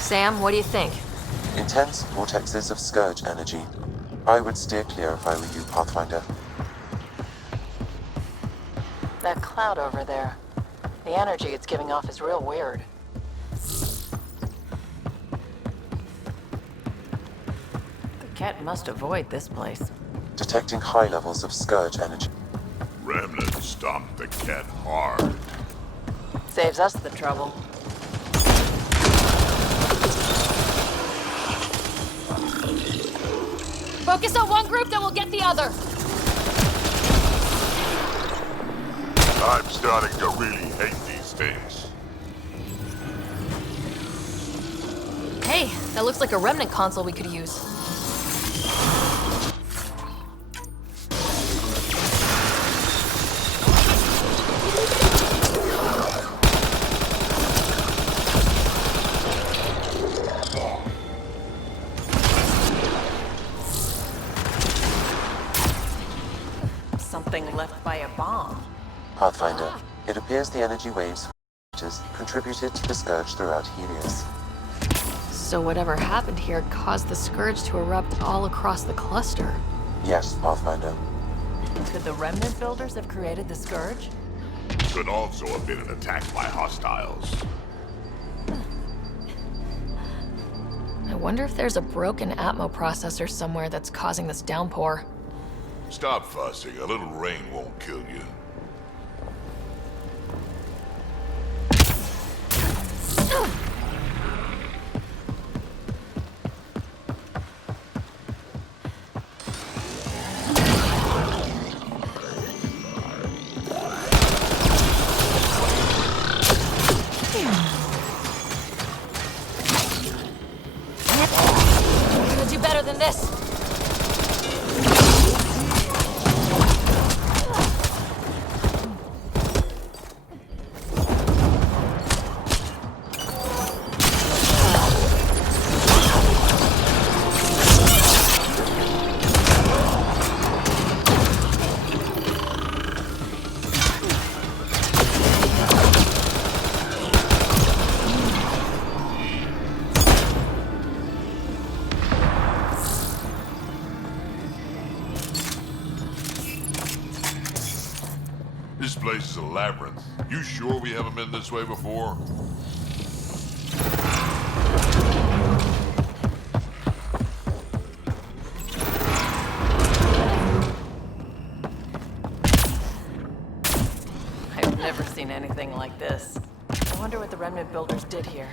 Sam, what do you think? Intense vortexes of Scourge energy. I would steer clear if I were you, Pathfinder. That cloud over there. The energy it's giving off is real weird. The cat must avoid this place. Detecting high levels of Scourge energy. Remnant stomped the cat hard. Saves us the trouble. Focus on one group, then we'll get the other. I'm starting to really hate these things. Hey, that looks like a remnant console we could use. Something left by a bomb. Pathfinder, it appears the energy waves contributed to the Scourge throughout Helios. So whatever happened here caused the Scourge to erupt all across the cluster. Yes, Pathfinder. Could the remnant builders have created the Scourge? Could also have been an attack by hostiles. I wonder if there's a broken Atmo processor somewhere that's causing this downpour. Stop fussing. A little rain won't kill you. Could do better than this. This place is a labyrinth. You sure we haven't been this way before? I've never seen anything like this. I wonder what the remnant builders did here.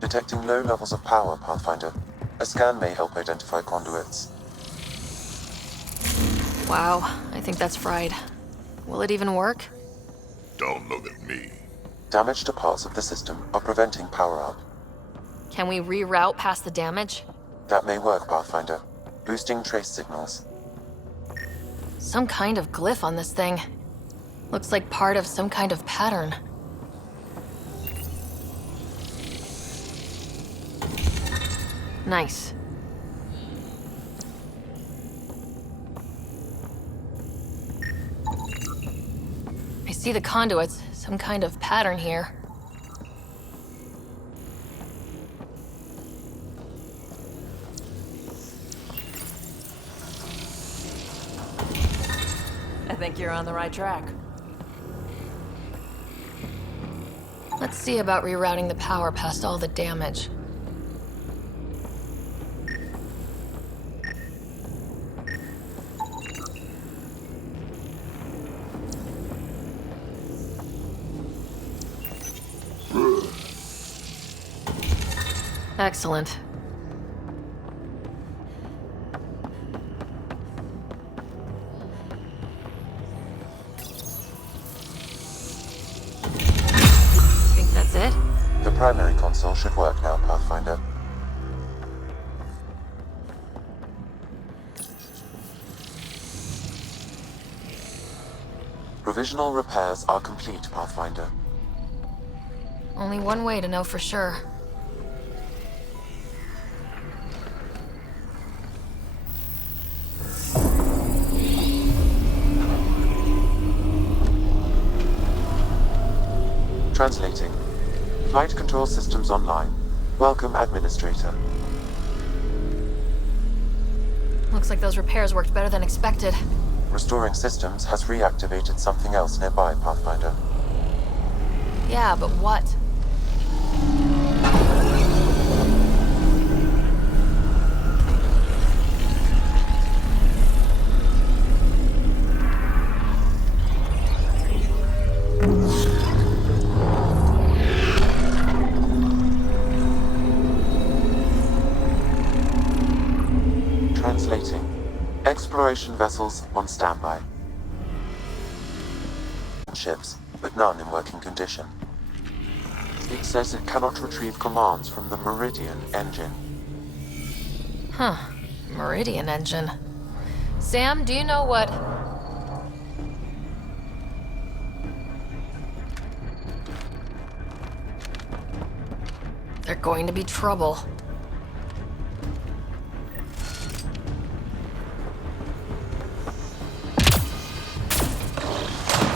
Detecting low levels of power, Pathfinder. A scan may help identify conduits. Wow, I think that's fried. Will it even work? Don't look at me. Damage to parts of the system are preventing power up. Can we reroute past the damage? That may work, Pathfinder. Boosting trace signals. Some kind of glyph on this thing. Looks like part of some kind of pattern. Nice. I see the conduits, some kind of pattern here. I think you're on the right track. Let's see about rerouting the power past all the damage. Excellent. primary console should work now, Pathfinder. Provisional repairs are complete, Pathfinder. Only one way to know for sure. Translating. Flight control systems online. Welcome, Administrator. Looks like those repairs worked better than expected. Restoring systems has reactivated something else nearby, Pathfinder. Yeah, but what? Translating. Exploration vessels on standby. Ships, but none in working condition. It says it cannot retrieve commands from the Meridian engine. Huh. Meridian engine. Sam, do you know what... They're going to be trouble.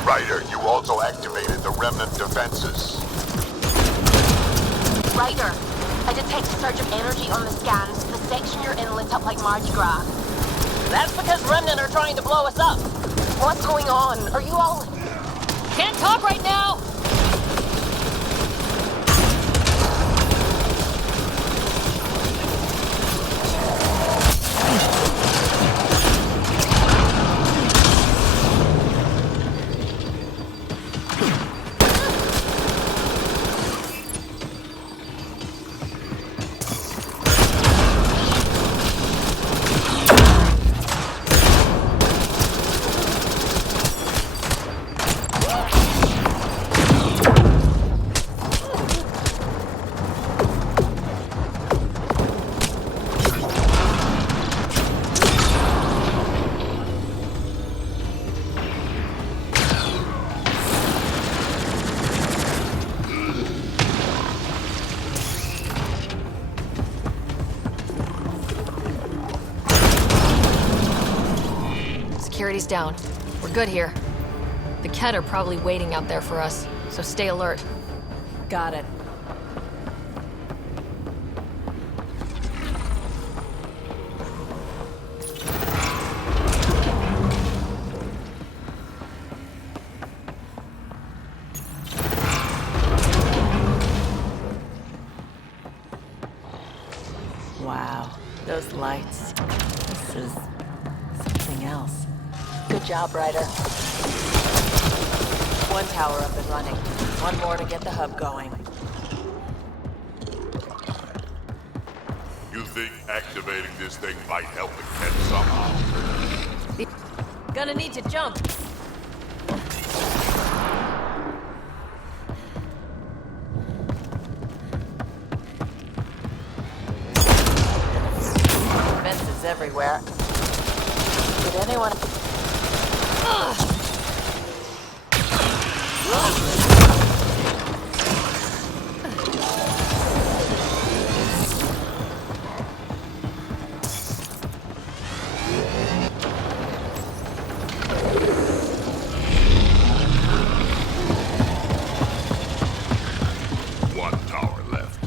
Ryder, you also activated the Remnant defenses. Ryder, I detect a surge of energy on the scans. The section you're in lit up like Mardi Gras. That's because Remnant are trying to blow us up. What's going on? Are you all... Can't talk right now! Security's down. We're good here. The Kett are probably waiting out there for us, so stay alert. Got it. Wow, those lights. This is something else. Good job, Ryder. One tower up and running. One more to get the hub going. You think activating this thing might help the Kett somehow? Gonna need to jump. Fences everywhere. Did anyone... One tower left.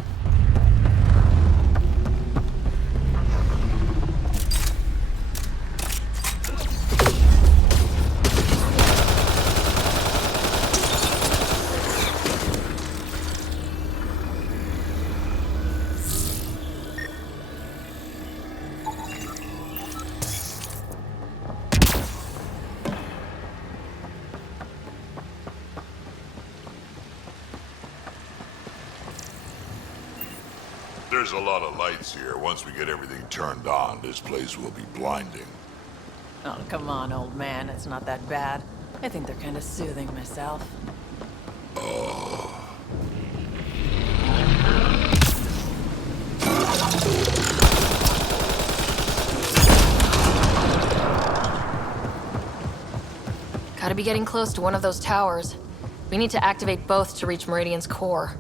There's a lot of lights here. Once we get everything turned on, this place will be blinding. Oh, come on, old man. It's not that bad. I think they're kind of soothing myself. Oh. Gotta be getting close to one of those towers. We need to activate both to reach Meridian's core.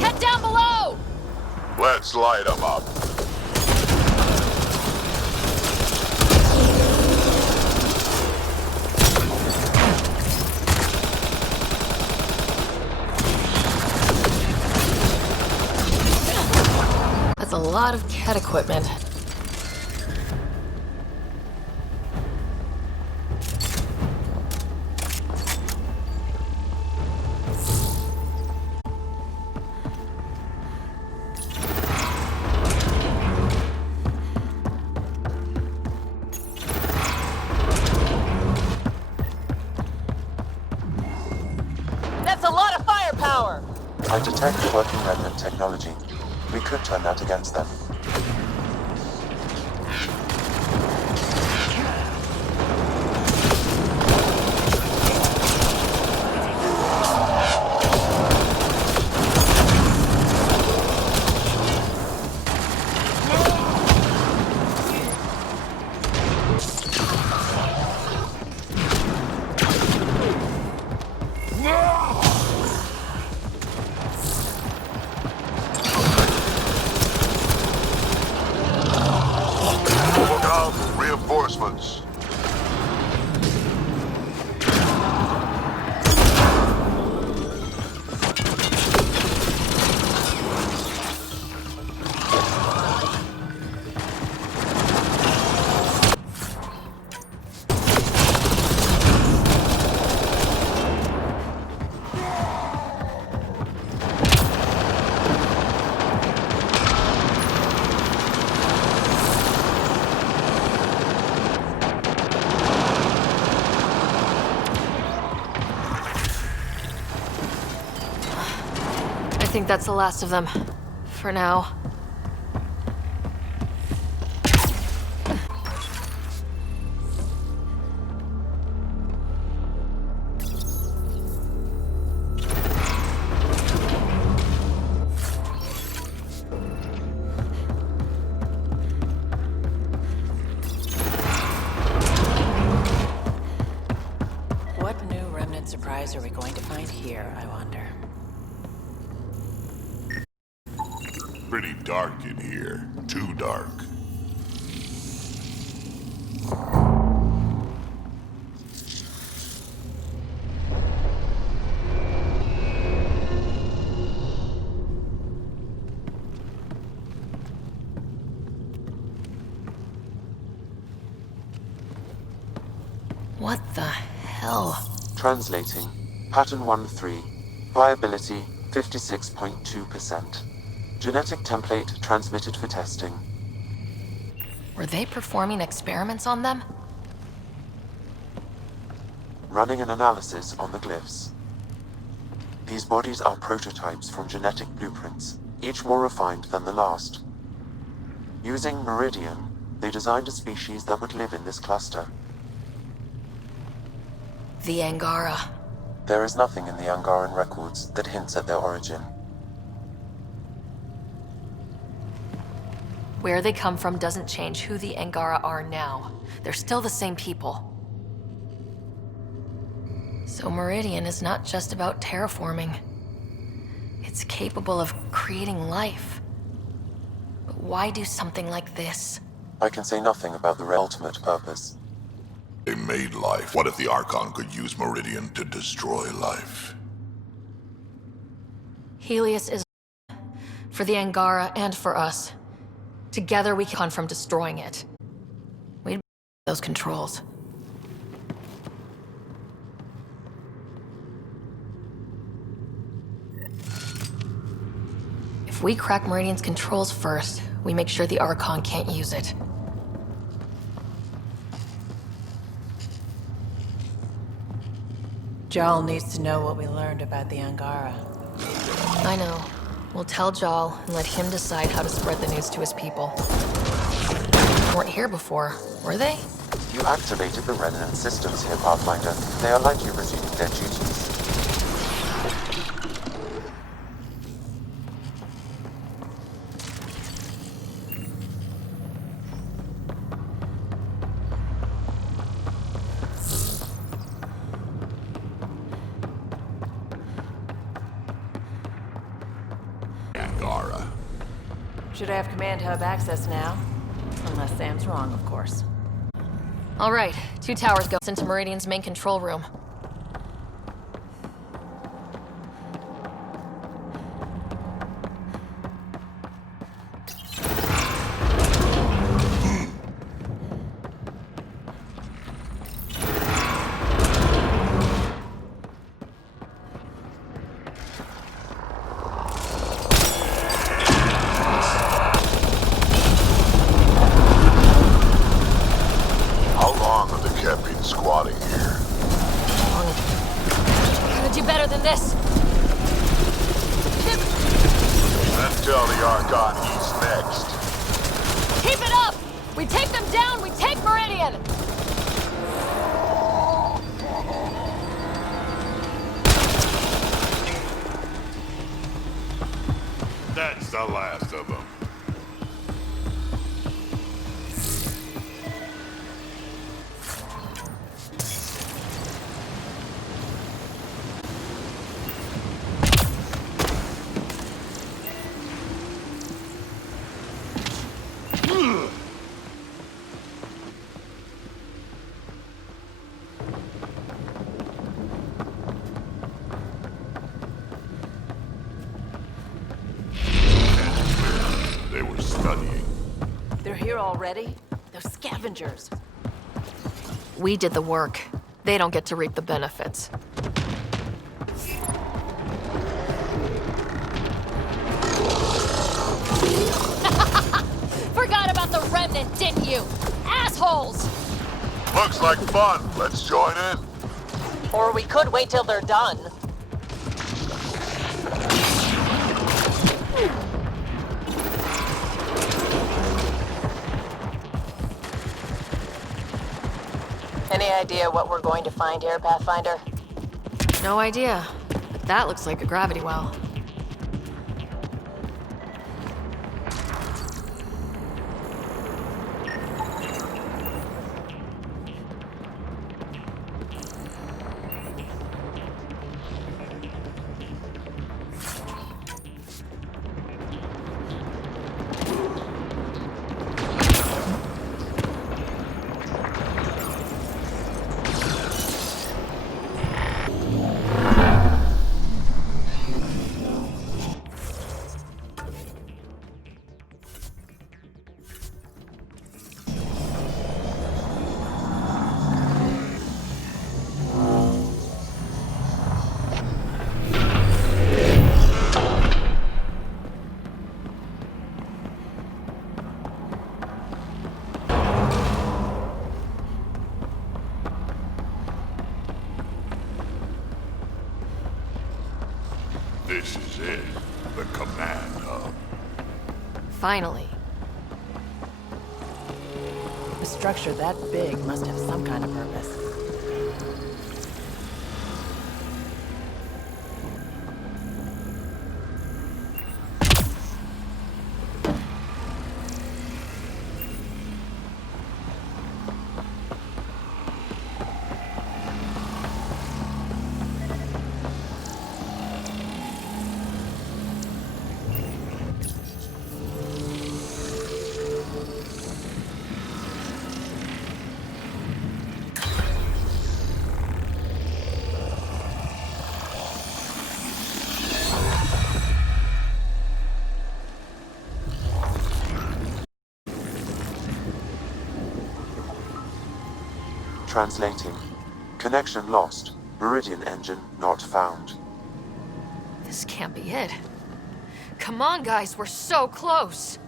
Head down below! Let's light them up. That's a lot of Ket equipment. That's a lot of firepower! I detect working remnant technology. We could turn that against them. Look out for reinforcements. I think that's the last of them. For now. What new remnant surprise are we going to find here, I wonder? Pretty dark in here. Too dark. What the hell? Translating. Pattern 1-3. Viability 56.2%. Genetic template transmitted for testing. Were they performing experiments on them? Running an analysis on the glyphs. These bodies are prototypes from genetic blueprints, each more refined than the last. Using Meridian, they designed a species that would live in this cluster. The Angara. There is nothing in the Angaran records that hints at their origin. Where they come from doesn't change who the Angara are now. They're still the same people. So Meridian is not just about terraforming. It's capable of creating life. But why do something like this? I can say nothing about the ultimate purpose. They made life. What if the Archon could use Meridian to destroy life? Helios is for the Angara and for us. Together we can from destroying it. We'd those controls. If we crack Meridian's controls first, we make sure the Archon can't use it. Jarl needs to know what we learned about the Angara. I know. We'll tell Jarl and let him decide how to spread the news to his people. They weren't here before, were they? You activated the Remnant systems here, Pathfinder. They are likely resuming their duties. Angara. Should have command hub access now. Unless Sam's wrong, of course. All right, 2 towers go into Meridian's main control room. How long have the Kett been squatting here? Gotta do better than this. Then tell the Archon he's next. Keep it up! We take them down, we take Meridian! That's the last of them. They were studying. They're here already? Those scavengers. We did the work. They don't get to reap the benefits. Forgot about the Remnant, didn't you? Assholes! Looks like fun. Let's join in. Or we could wait till they're done. Any idea what we're going to find here, Pathfinder? No idea. But that looks like a gravity well. This is it. The command hub. Finally. A structure that big must have some kind of purpose. Translating. Connection lost. Meridian engine not found. This can't be it. Come on, guys, we're so close.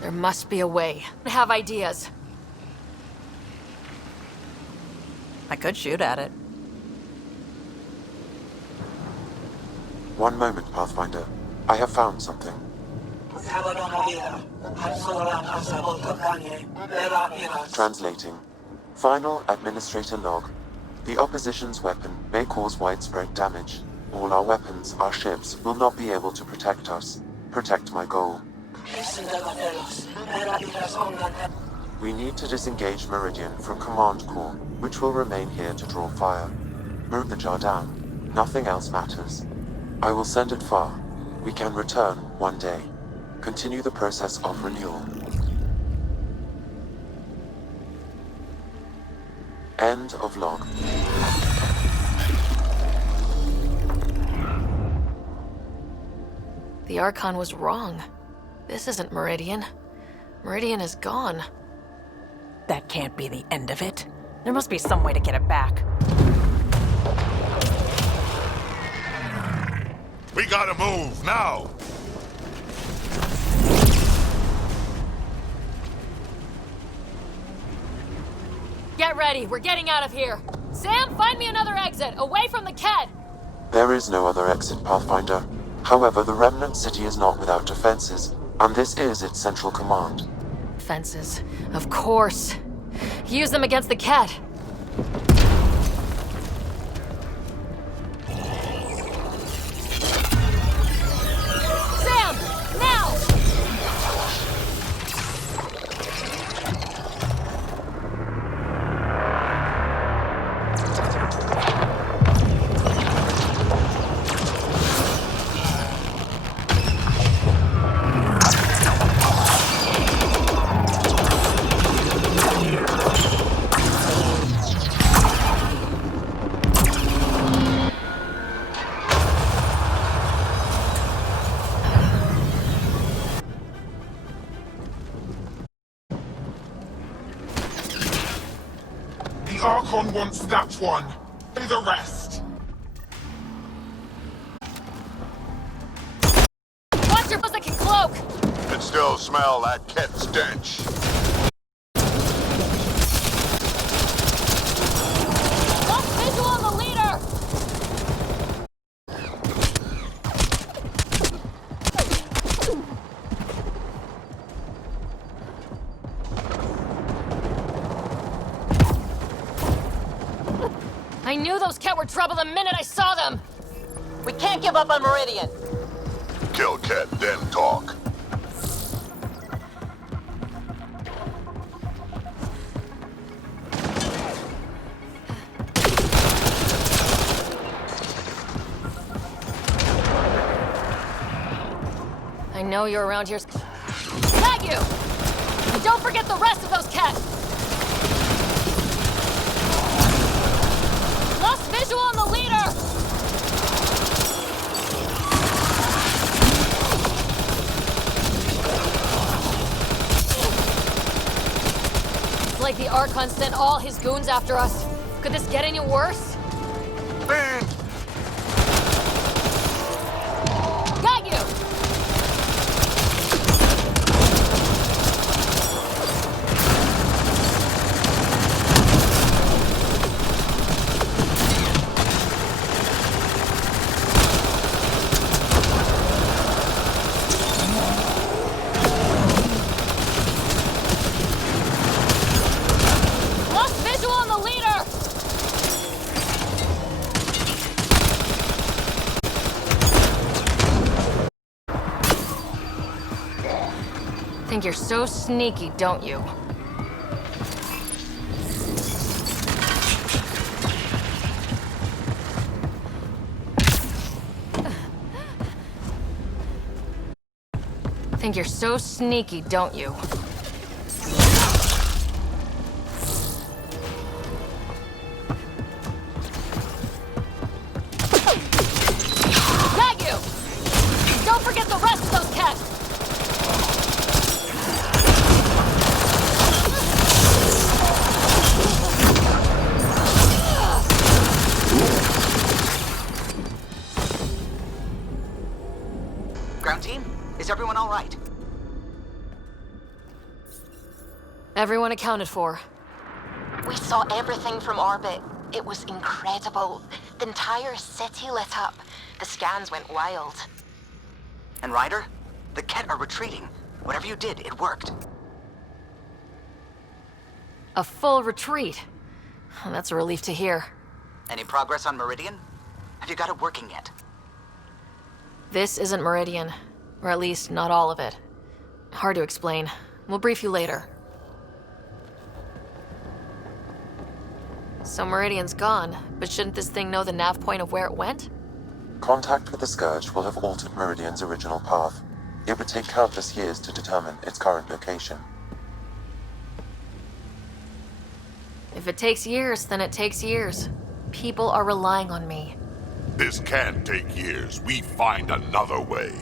There must be a way. I have ideas. I could shoot at it. One moment, Pathfinder. I have found something. Translating. Final Administrator log. The opposition's weapon may cause widespread damage. All our weapons, our ships, will not be able to protect us. Protect my goal. We need to disengage Meridian from Command Core, which will remain here to draw fire. Move the jar down. Nothing else matters. I will send it far. We can return one day. Continue the process of renewal. End of log. The Archon was wrong. This isn't Meridian. Meridian is gone. That can't be the end of it. There must be some way to get it back. We gotta move, now! Get ready, we're getting out of here. Sam, find me another exit, away from the Kett. There is no other exit, Pathfinder. However, the Remnant City is not without defenses, and this is its central command. Fences, of course. Use them against the Kett. Sam, now! The Archon wants that one. Pay the rest. Watch your that can cloak! Can still smell that Kett stench. Lost visual on the leader! I knew those Kett were trouble the minute I saw them! We can't give up on Meridian. Kill Kett, then talk. I know you're around here. Tag you! And don't forget the rest of those Kett! Lost visual on the leader! It's like the Archon sent all his goons after us. Could this get any worse? Man! Got you! Lost visual on the leader! Think you're so sneaky, don't you? Think you're so sneaky, don't you? Got you! Don't forget the rest of those Kett! Ground team, is everyone all right? Everyone accounted for. We saw everything from orbit. It was incredible. The entire city lit up. The scans went wild. And Ryder? The Ket are retreating. Whatever you did, it worked. A full retreat. That's a relief to hear. Any progress on Meridian? Have you got it working yet? This isn't Meridian. Or at least, not all of it. Hard to explain. We'll brief you later. So Meridian's gone, but shouldn't this thing know the nav point of where it went? Contact with the Scourge will have altered Meridian's original path. It would take countless years to determine its current location. If it takes years, then it takes years. People are relying on me. This can't take years. We find another way.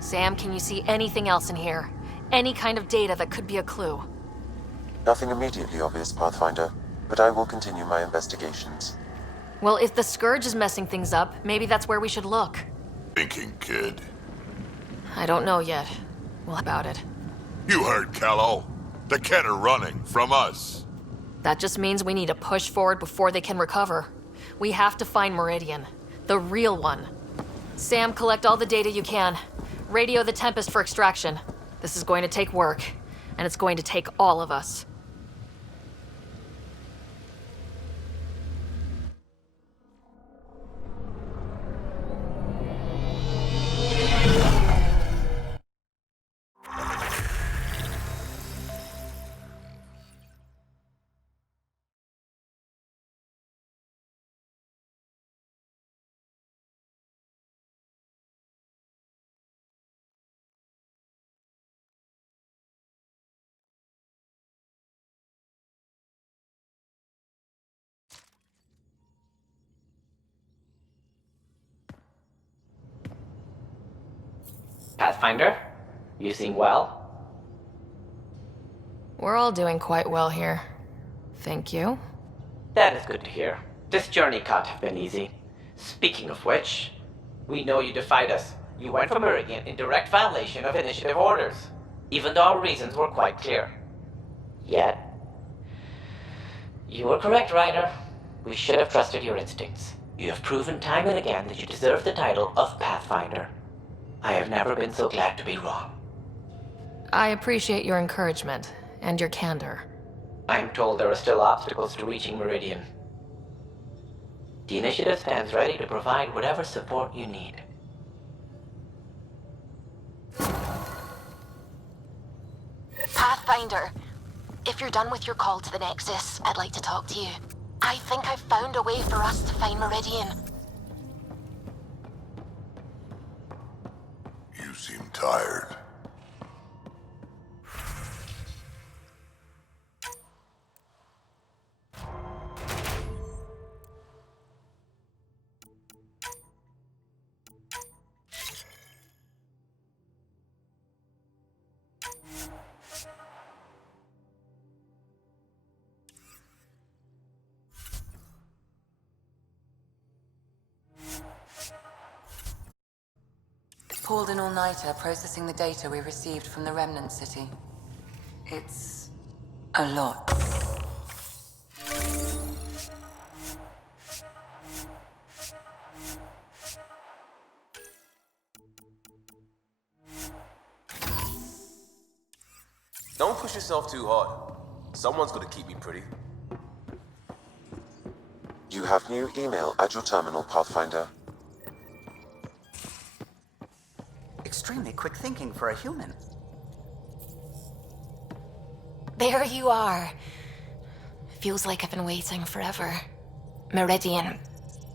Sam, can you see anything else in here? Any kind of data that could be a clue? Nothing immediately obvious, Pathfinder, but I will continue my investigations. Well, if the Scourge is messing things up, maybe that's where we should look. Thinking, kid. I don't know yet. Well, about it. You heard, Callow. The Ket are running from us. That just means we need to push forward before they can recover. We have to find Meridian. The real one. Sam, collect all the data you can. Radio the Tempest for extraction. This is going to take work, and it's going to take all of us. Pathfinder, you seem well. We're all doing quite well here. Thank you. That is good to hear. This journey can't have been easy. Speaking of which, we know you defied us. You went for Meridian in direct violation of initiative orders, even though our reasons were quite clear. Yet, you were correct, Ryder. We should have trusted your instincts. You have proven time and again that you deserve the title of Pathfinder. I have never been so glad to be wrong. I appreciate your encouragement and your candor. I'm told there are still obstacles to reaching Meridian. The Initiative stands ready to provide whatever support you need. Pathfinder, if you're done with your call to the Nexus, I'd like to talk to you. I think I've found a way for us to find Meridian. You seem tired. Pulled an all-nighter processing the data we received from the Remnant City. It's a lot. Don't push yourself too hard. Someone's gonna keep you pretty. You have new email at your terminal, Pathfinder. Extremely quick thinking for a human. There you are. Feels like I've been waiting forever. Meridian,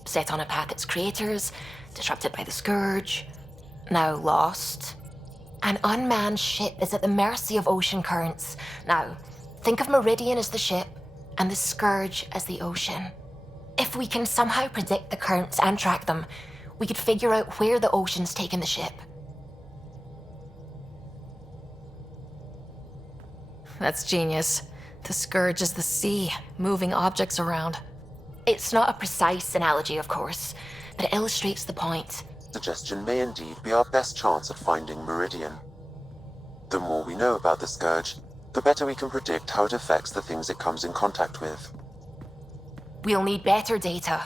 set on a path its creators, disrupted by the Scourge, now lost. An unmanned ship is at the mercy of ocean currents. Now, think of Meridian as the ship and the Scourge as the ocean. If we can somehow predict the currents and track them, we could figure out where the ocean's taken the ship. That's genius. The Scourge is the sea, moving objects around. It's not a precise analogy, of course, but it illustrates the point. Suggestion may indeed be our best chance at finding Meridian. The more we know about the Scourge, the better we can predict how it affects the things it comes in contact with. We'll need better data.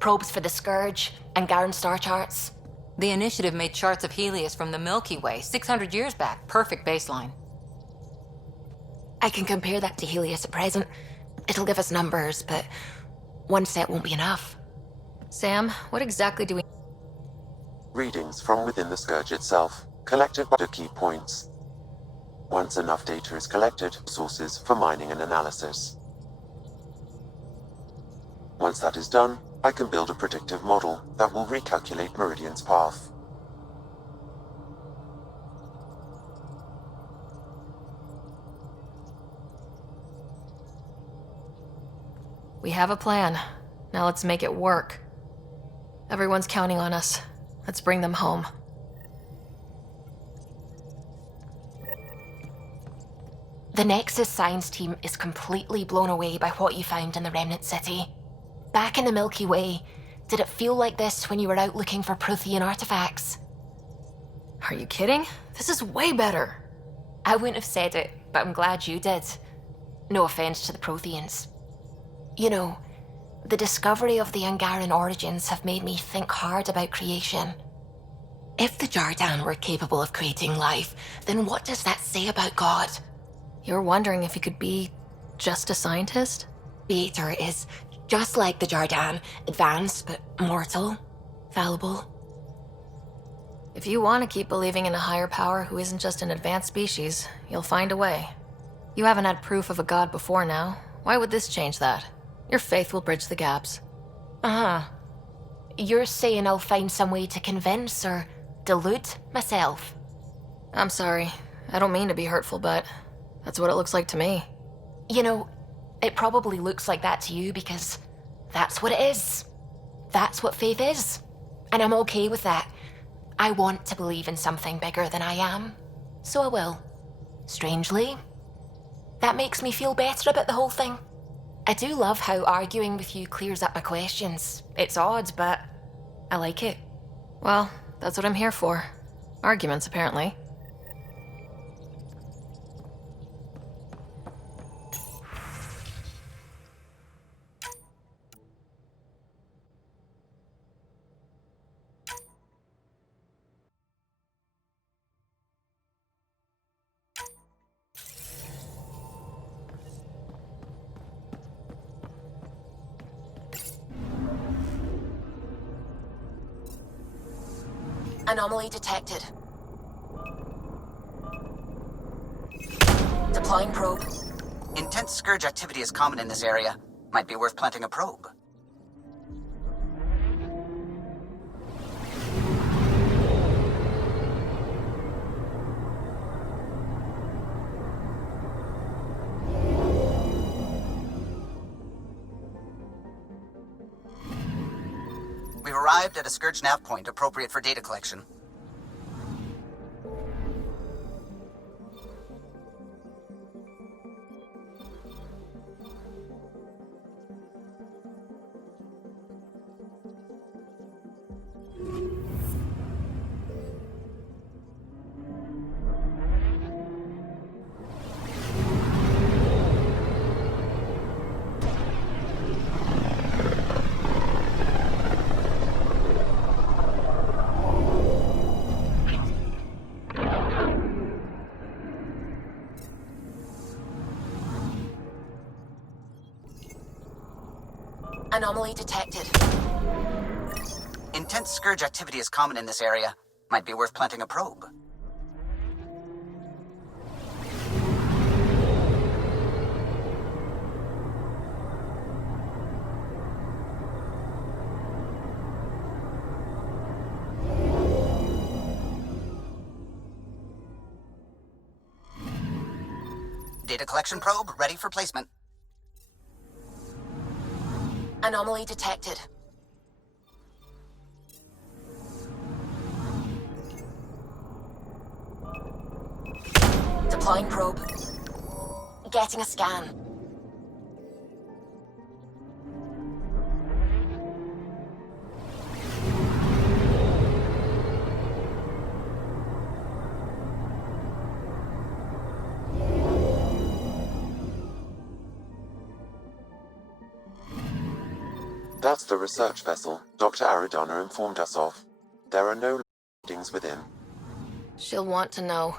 Probes for the Scourge and Garen star charts. The Initiative made charts of Helios from the Milky Way 600 years back. Perfect baseline. I can compare that to Helios at present. It'll give us numbers, but one set won't be enough. Sam, what exactly do we... Readings from within the Scourge itself, collected by the key points. Once enough data is collected, sources for mining and analysis. Once that is done, I can build a predictive model that will recalculate Meridian's path. We have a plan. Now let's make it work. Everyone's counting on us. Let's bring them home. The Nexus science team is completely blown away by what you found in the Remnant City. Back in the Milky Way, did it feel like this when you were out looking for Prothean artifacts? Are you kidding? This is way better. I wouldn't have said it, but I'm glad you did. No offense to the Protheans. You know, the discovery of the Angaran origins have made me think hard about creation. If the Jardan were capable of creating life, then what does that say about God? You're wondering if he could be just a scientist? Beater is just like the Jardan, advanced but mortal, fallible. If you want to keep believing in a higher power who isn't just an advanced species, you'll find a way. You haven't had proof of a god before now. Why would this change that? Your faith will bridge the gaps. Uh-huh. You're saying I'll find some way to convince or delude myself? I'm sorry. I don't mean to be hurtful, but that's what it looks like to me. You know, it probably looks like that to you because that's what it is. That's what faith is. And I'm okay with that. I want to believe in something bigger than I am. So I will. Strangely, that makes me feel better about the whole thing. I do love how arguing with you clears up my questions. It's odd, but I like it. Well, that's what I'm here for. Arguments, apparently. Anomaly detected. Deploying probe. Intense Scourge activity is common in this area. Might be worth planting a probe. We've arrived at a Scourge nav point appropriate for data collection. Anomaly detected. Intense Scourge activity is common in this area. Might be worth planting a probe. Data collection probe ready for placement. Anomaly detected. Deploying probe. Getting a scan. That's the research vessel Dr. Aridana informed us of. There are no Things within. She'll want to know.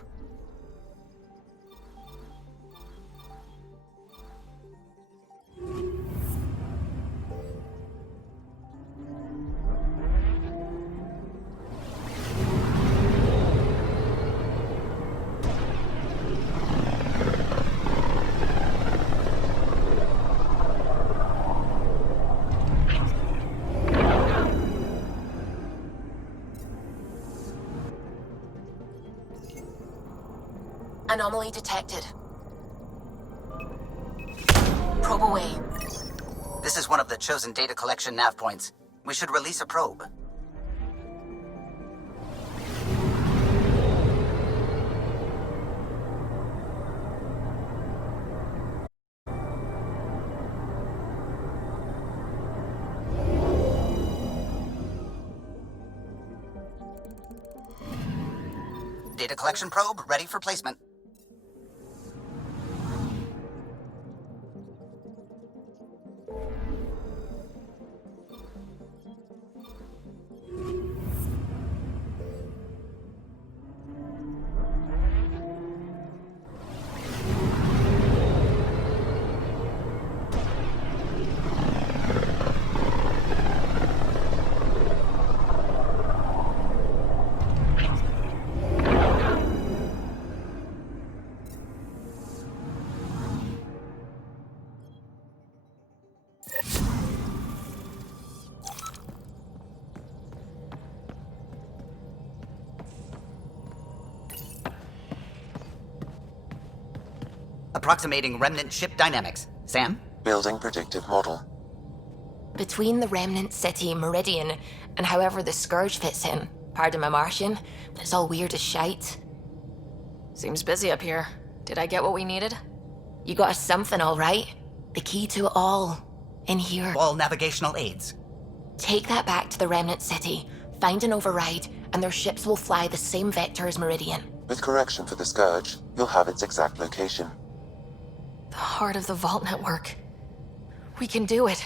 Anomaly detected. Probe away. This is one of the chosen data collection nav points. We should release a probe. Data collection probe ready for placement. Approximating remnant ship dynamics. Sam? Building predictive model. Between the remnant city, Meridian, and however the Scourge fits in. Pardon my Martian, but it's all weird as shite. Seems busy up here. Did I get what we needed? You got us something, all right? The key to it all. In here. All navigational aids. Take that back to the remnant city, find an override, and their ships will fly the same vector as Meridian. With correction for the Scourge, you'll have its exact location. The heart of the Vault Network. We can do it.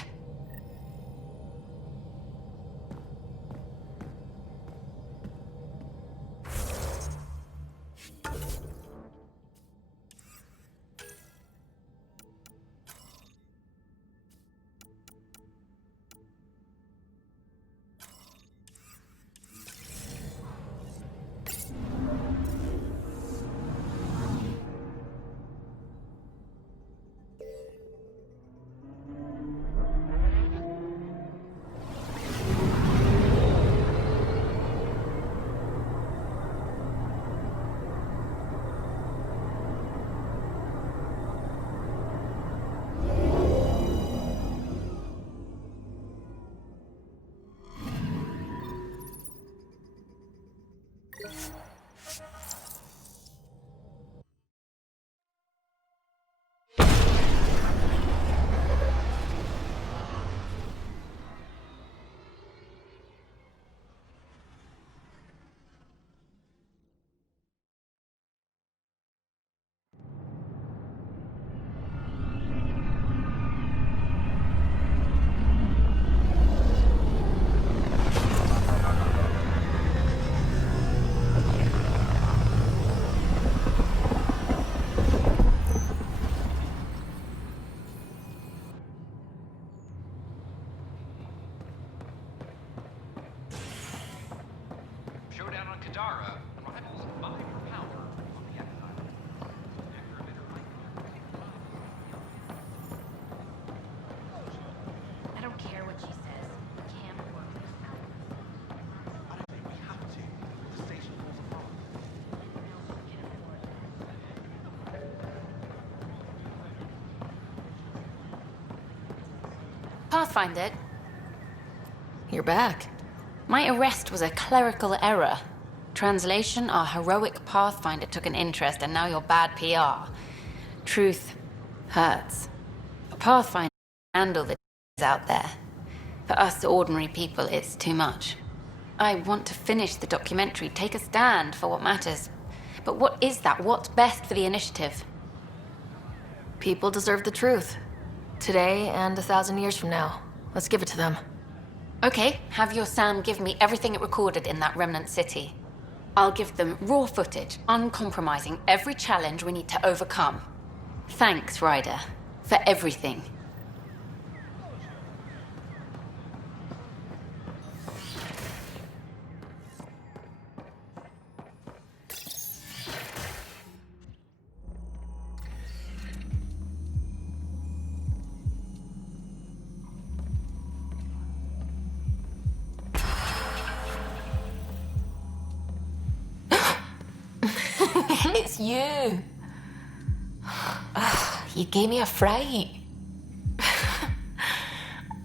Showdown on Kadara rivals vie for power on the Exile. I don't care what she says. We can't work this out. I don't think we have to. The station falls apart. Pathfinder, You're back. my arrest was a clerical error. Translation, our heroic Pathfinder took an interest and now you're bad PR. Truth hurts. A Pathfinder can handle the out there. For us ordinary people, it's too much. I want to finish the documentary, take a stand for what matters. But what is that? What's best for the initiative? People deserve the truth. Today and 1,000 years from now. Let's give it to them. Okay, have your Sam give me everything it recorded in that remnant city. I'll give them raw footage, uncompromising every challenge we need to overcome. Thanks, Ryder, for everything. It's you. You gave me a fright.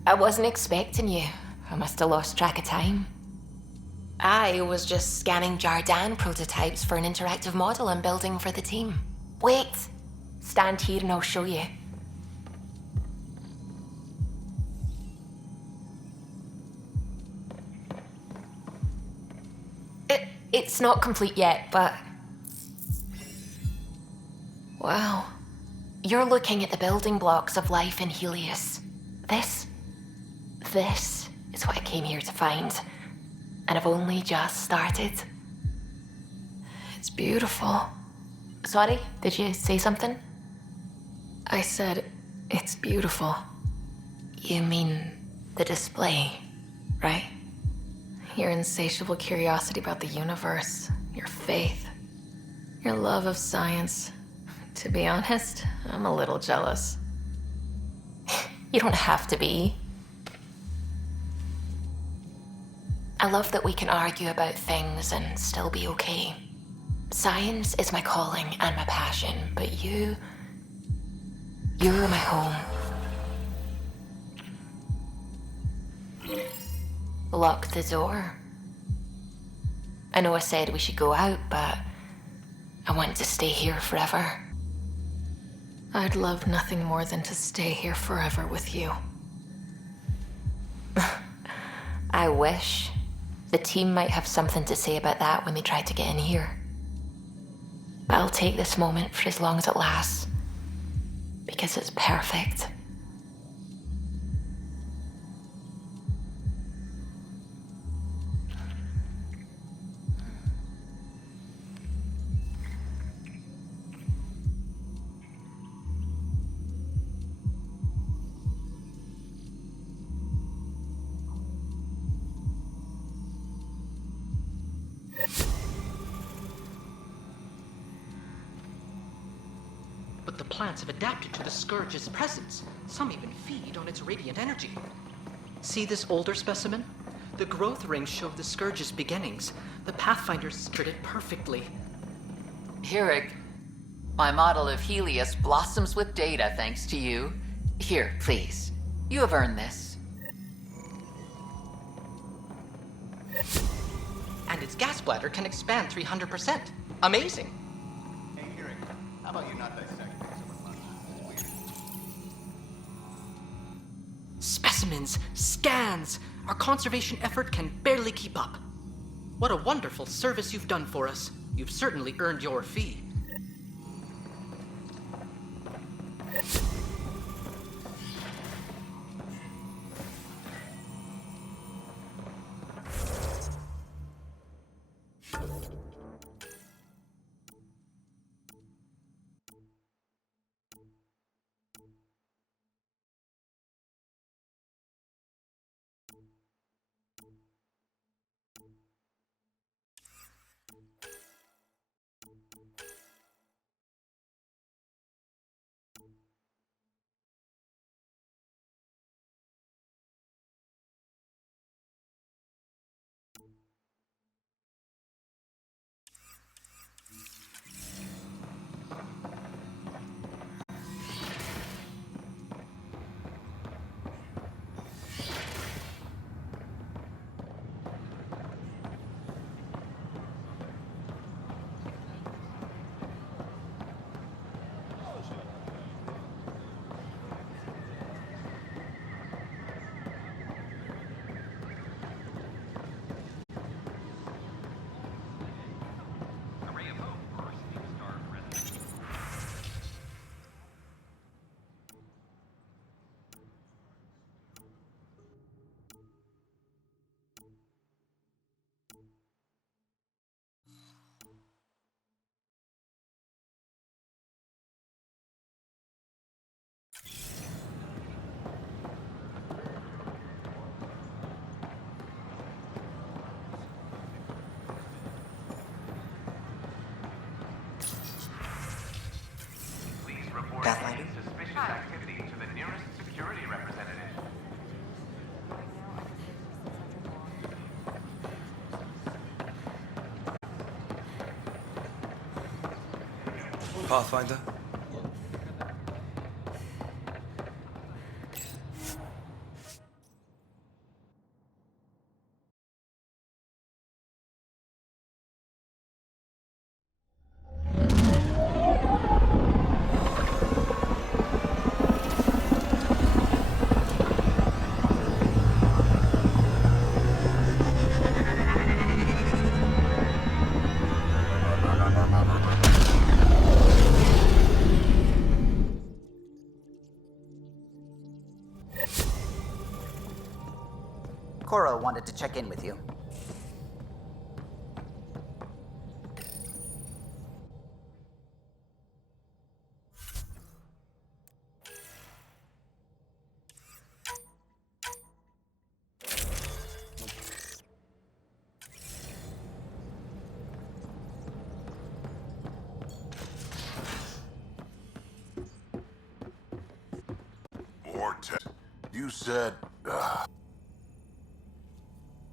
I wasn't expecting you. I must have lost track of time. I was just scanning Jardan prototypes for an interactive model I'm building for the team. Wait. Stand here and I'll show you. It's not complete yet, but... Wow. You're looking at the building blocks of life in Helios. This is what I came here to find. And I've only just started. It's beautiful. Sorry, did you say something? I said, it's beautiful. You mean the display, right? Your insatiable curiosity about the universe, your faith, your love of science. To be honest, I'm a little jealous. You don't have to be. I love that we can argue about things and still be okay. Science is my calling and my passion, but you're my home. Lock the door. I know I said we should go out, but I want to stay here forever. I'd love nothing more than to stay here forever with you. I wish. The team might have something to say about that when they try to get in here. But I'll take this moment for as long as it lasts. Because it's perfect. But the plants have adapted to the Scourge's presence. Some even feed on its radiant energy. See this older specimen? The growth rings show the Scourge's beginnings. The Pathfinders secret it perfectly. Hirig, my model of Helios blossoms with data thanks to you. Here, please. You have earned this. And its gas bladder can expand 300%. Amazing! Hey, Hirig, how about you not dissect things? Specimens, scans! Our conservation effort can barely keep up. What a wonderful service you've done for us. You've certainly earned your fee. Pathfinder? Cora wanted to check in with you. Mortet, you said...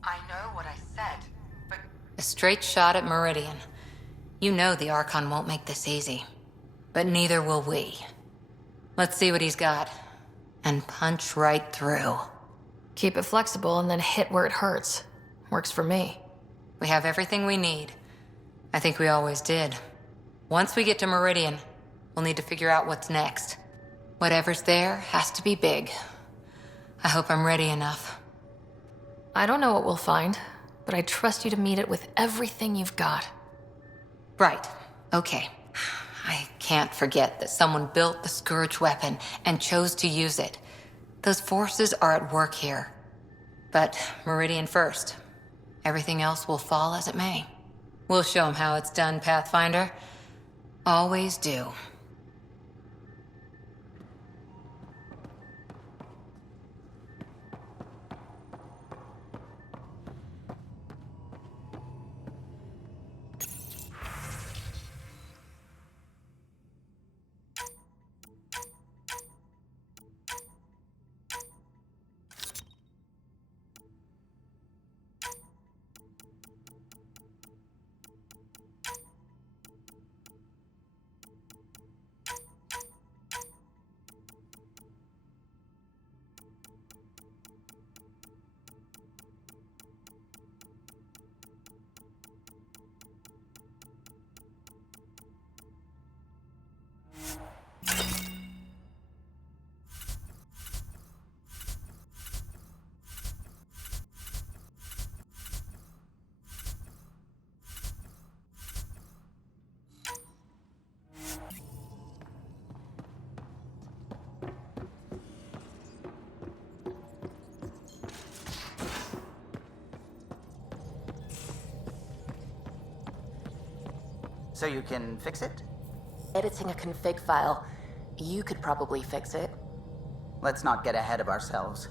I know what I said, but A straight shot at Meridian. You know the Archon won't make this easy. But neither will we. Let's see what he's got. And punch right through. Keep it flexible and then hit where it hurts. Works for me. We have everything we need. I think we always did. Once we get to Meridian, we'll need to figure out what's next. Whatever's there has to be big. I hope I'm ready enough. I don't know what we'll find, but I trust you to meet it with everything you've got. Right. Okay. I can't forget that someone built the Scourge weapon and chose to use it. Those forces are at work here. But Meridian first. Everything else will fall as it may. We'll show them how it's done, Pathfinder. Always do. So you can fix it? Editing a config file. You could probably fix it. Let's not get ahead of ourselves.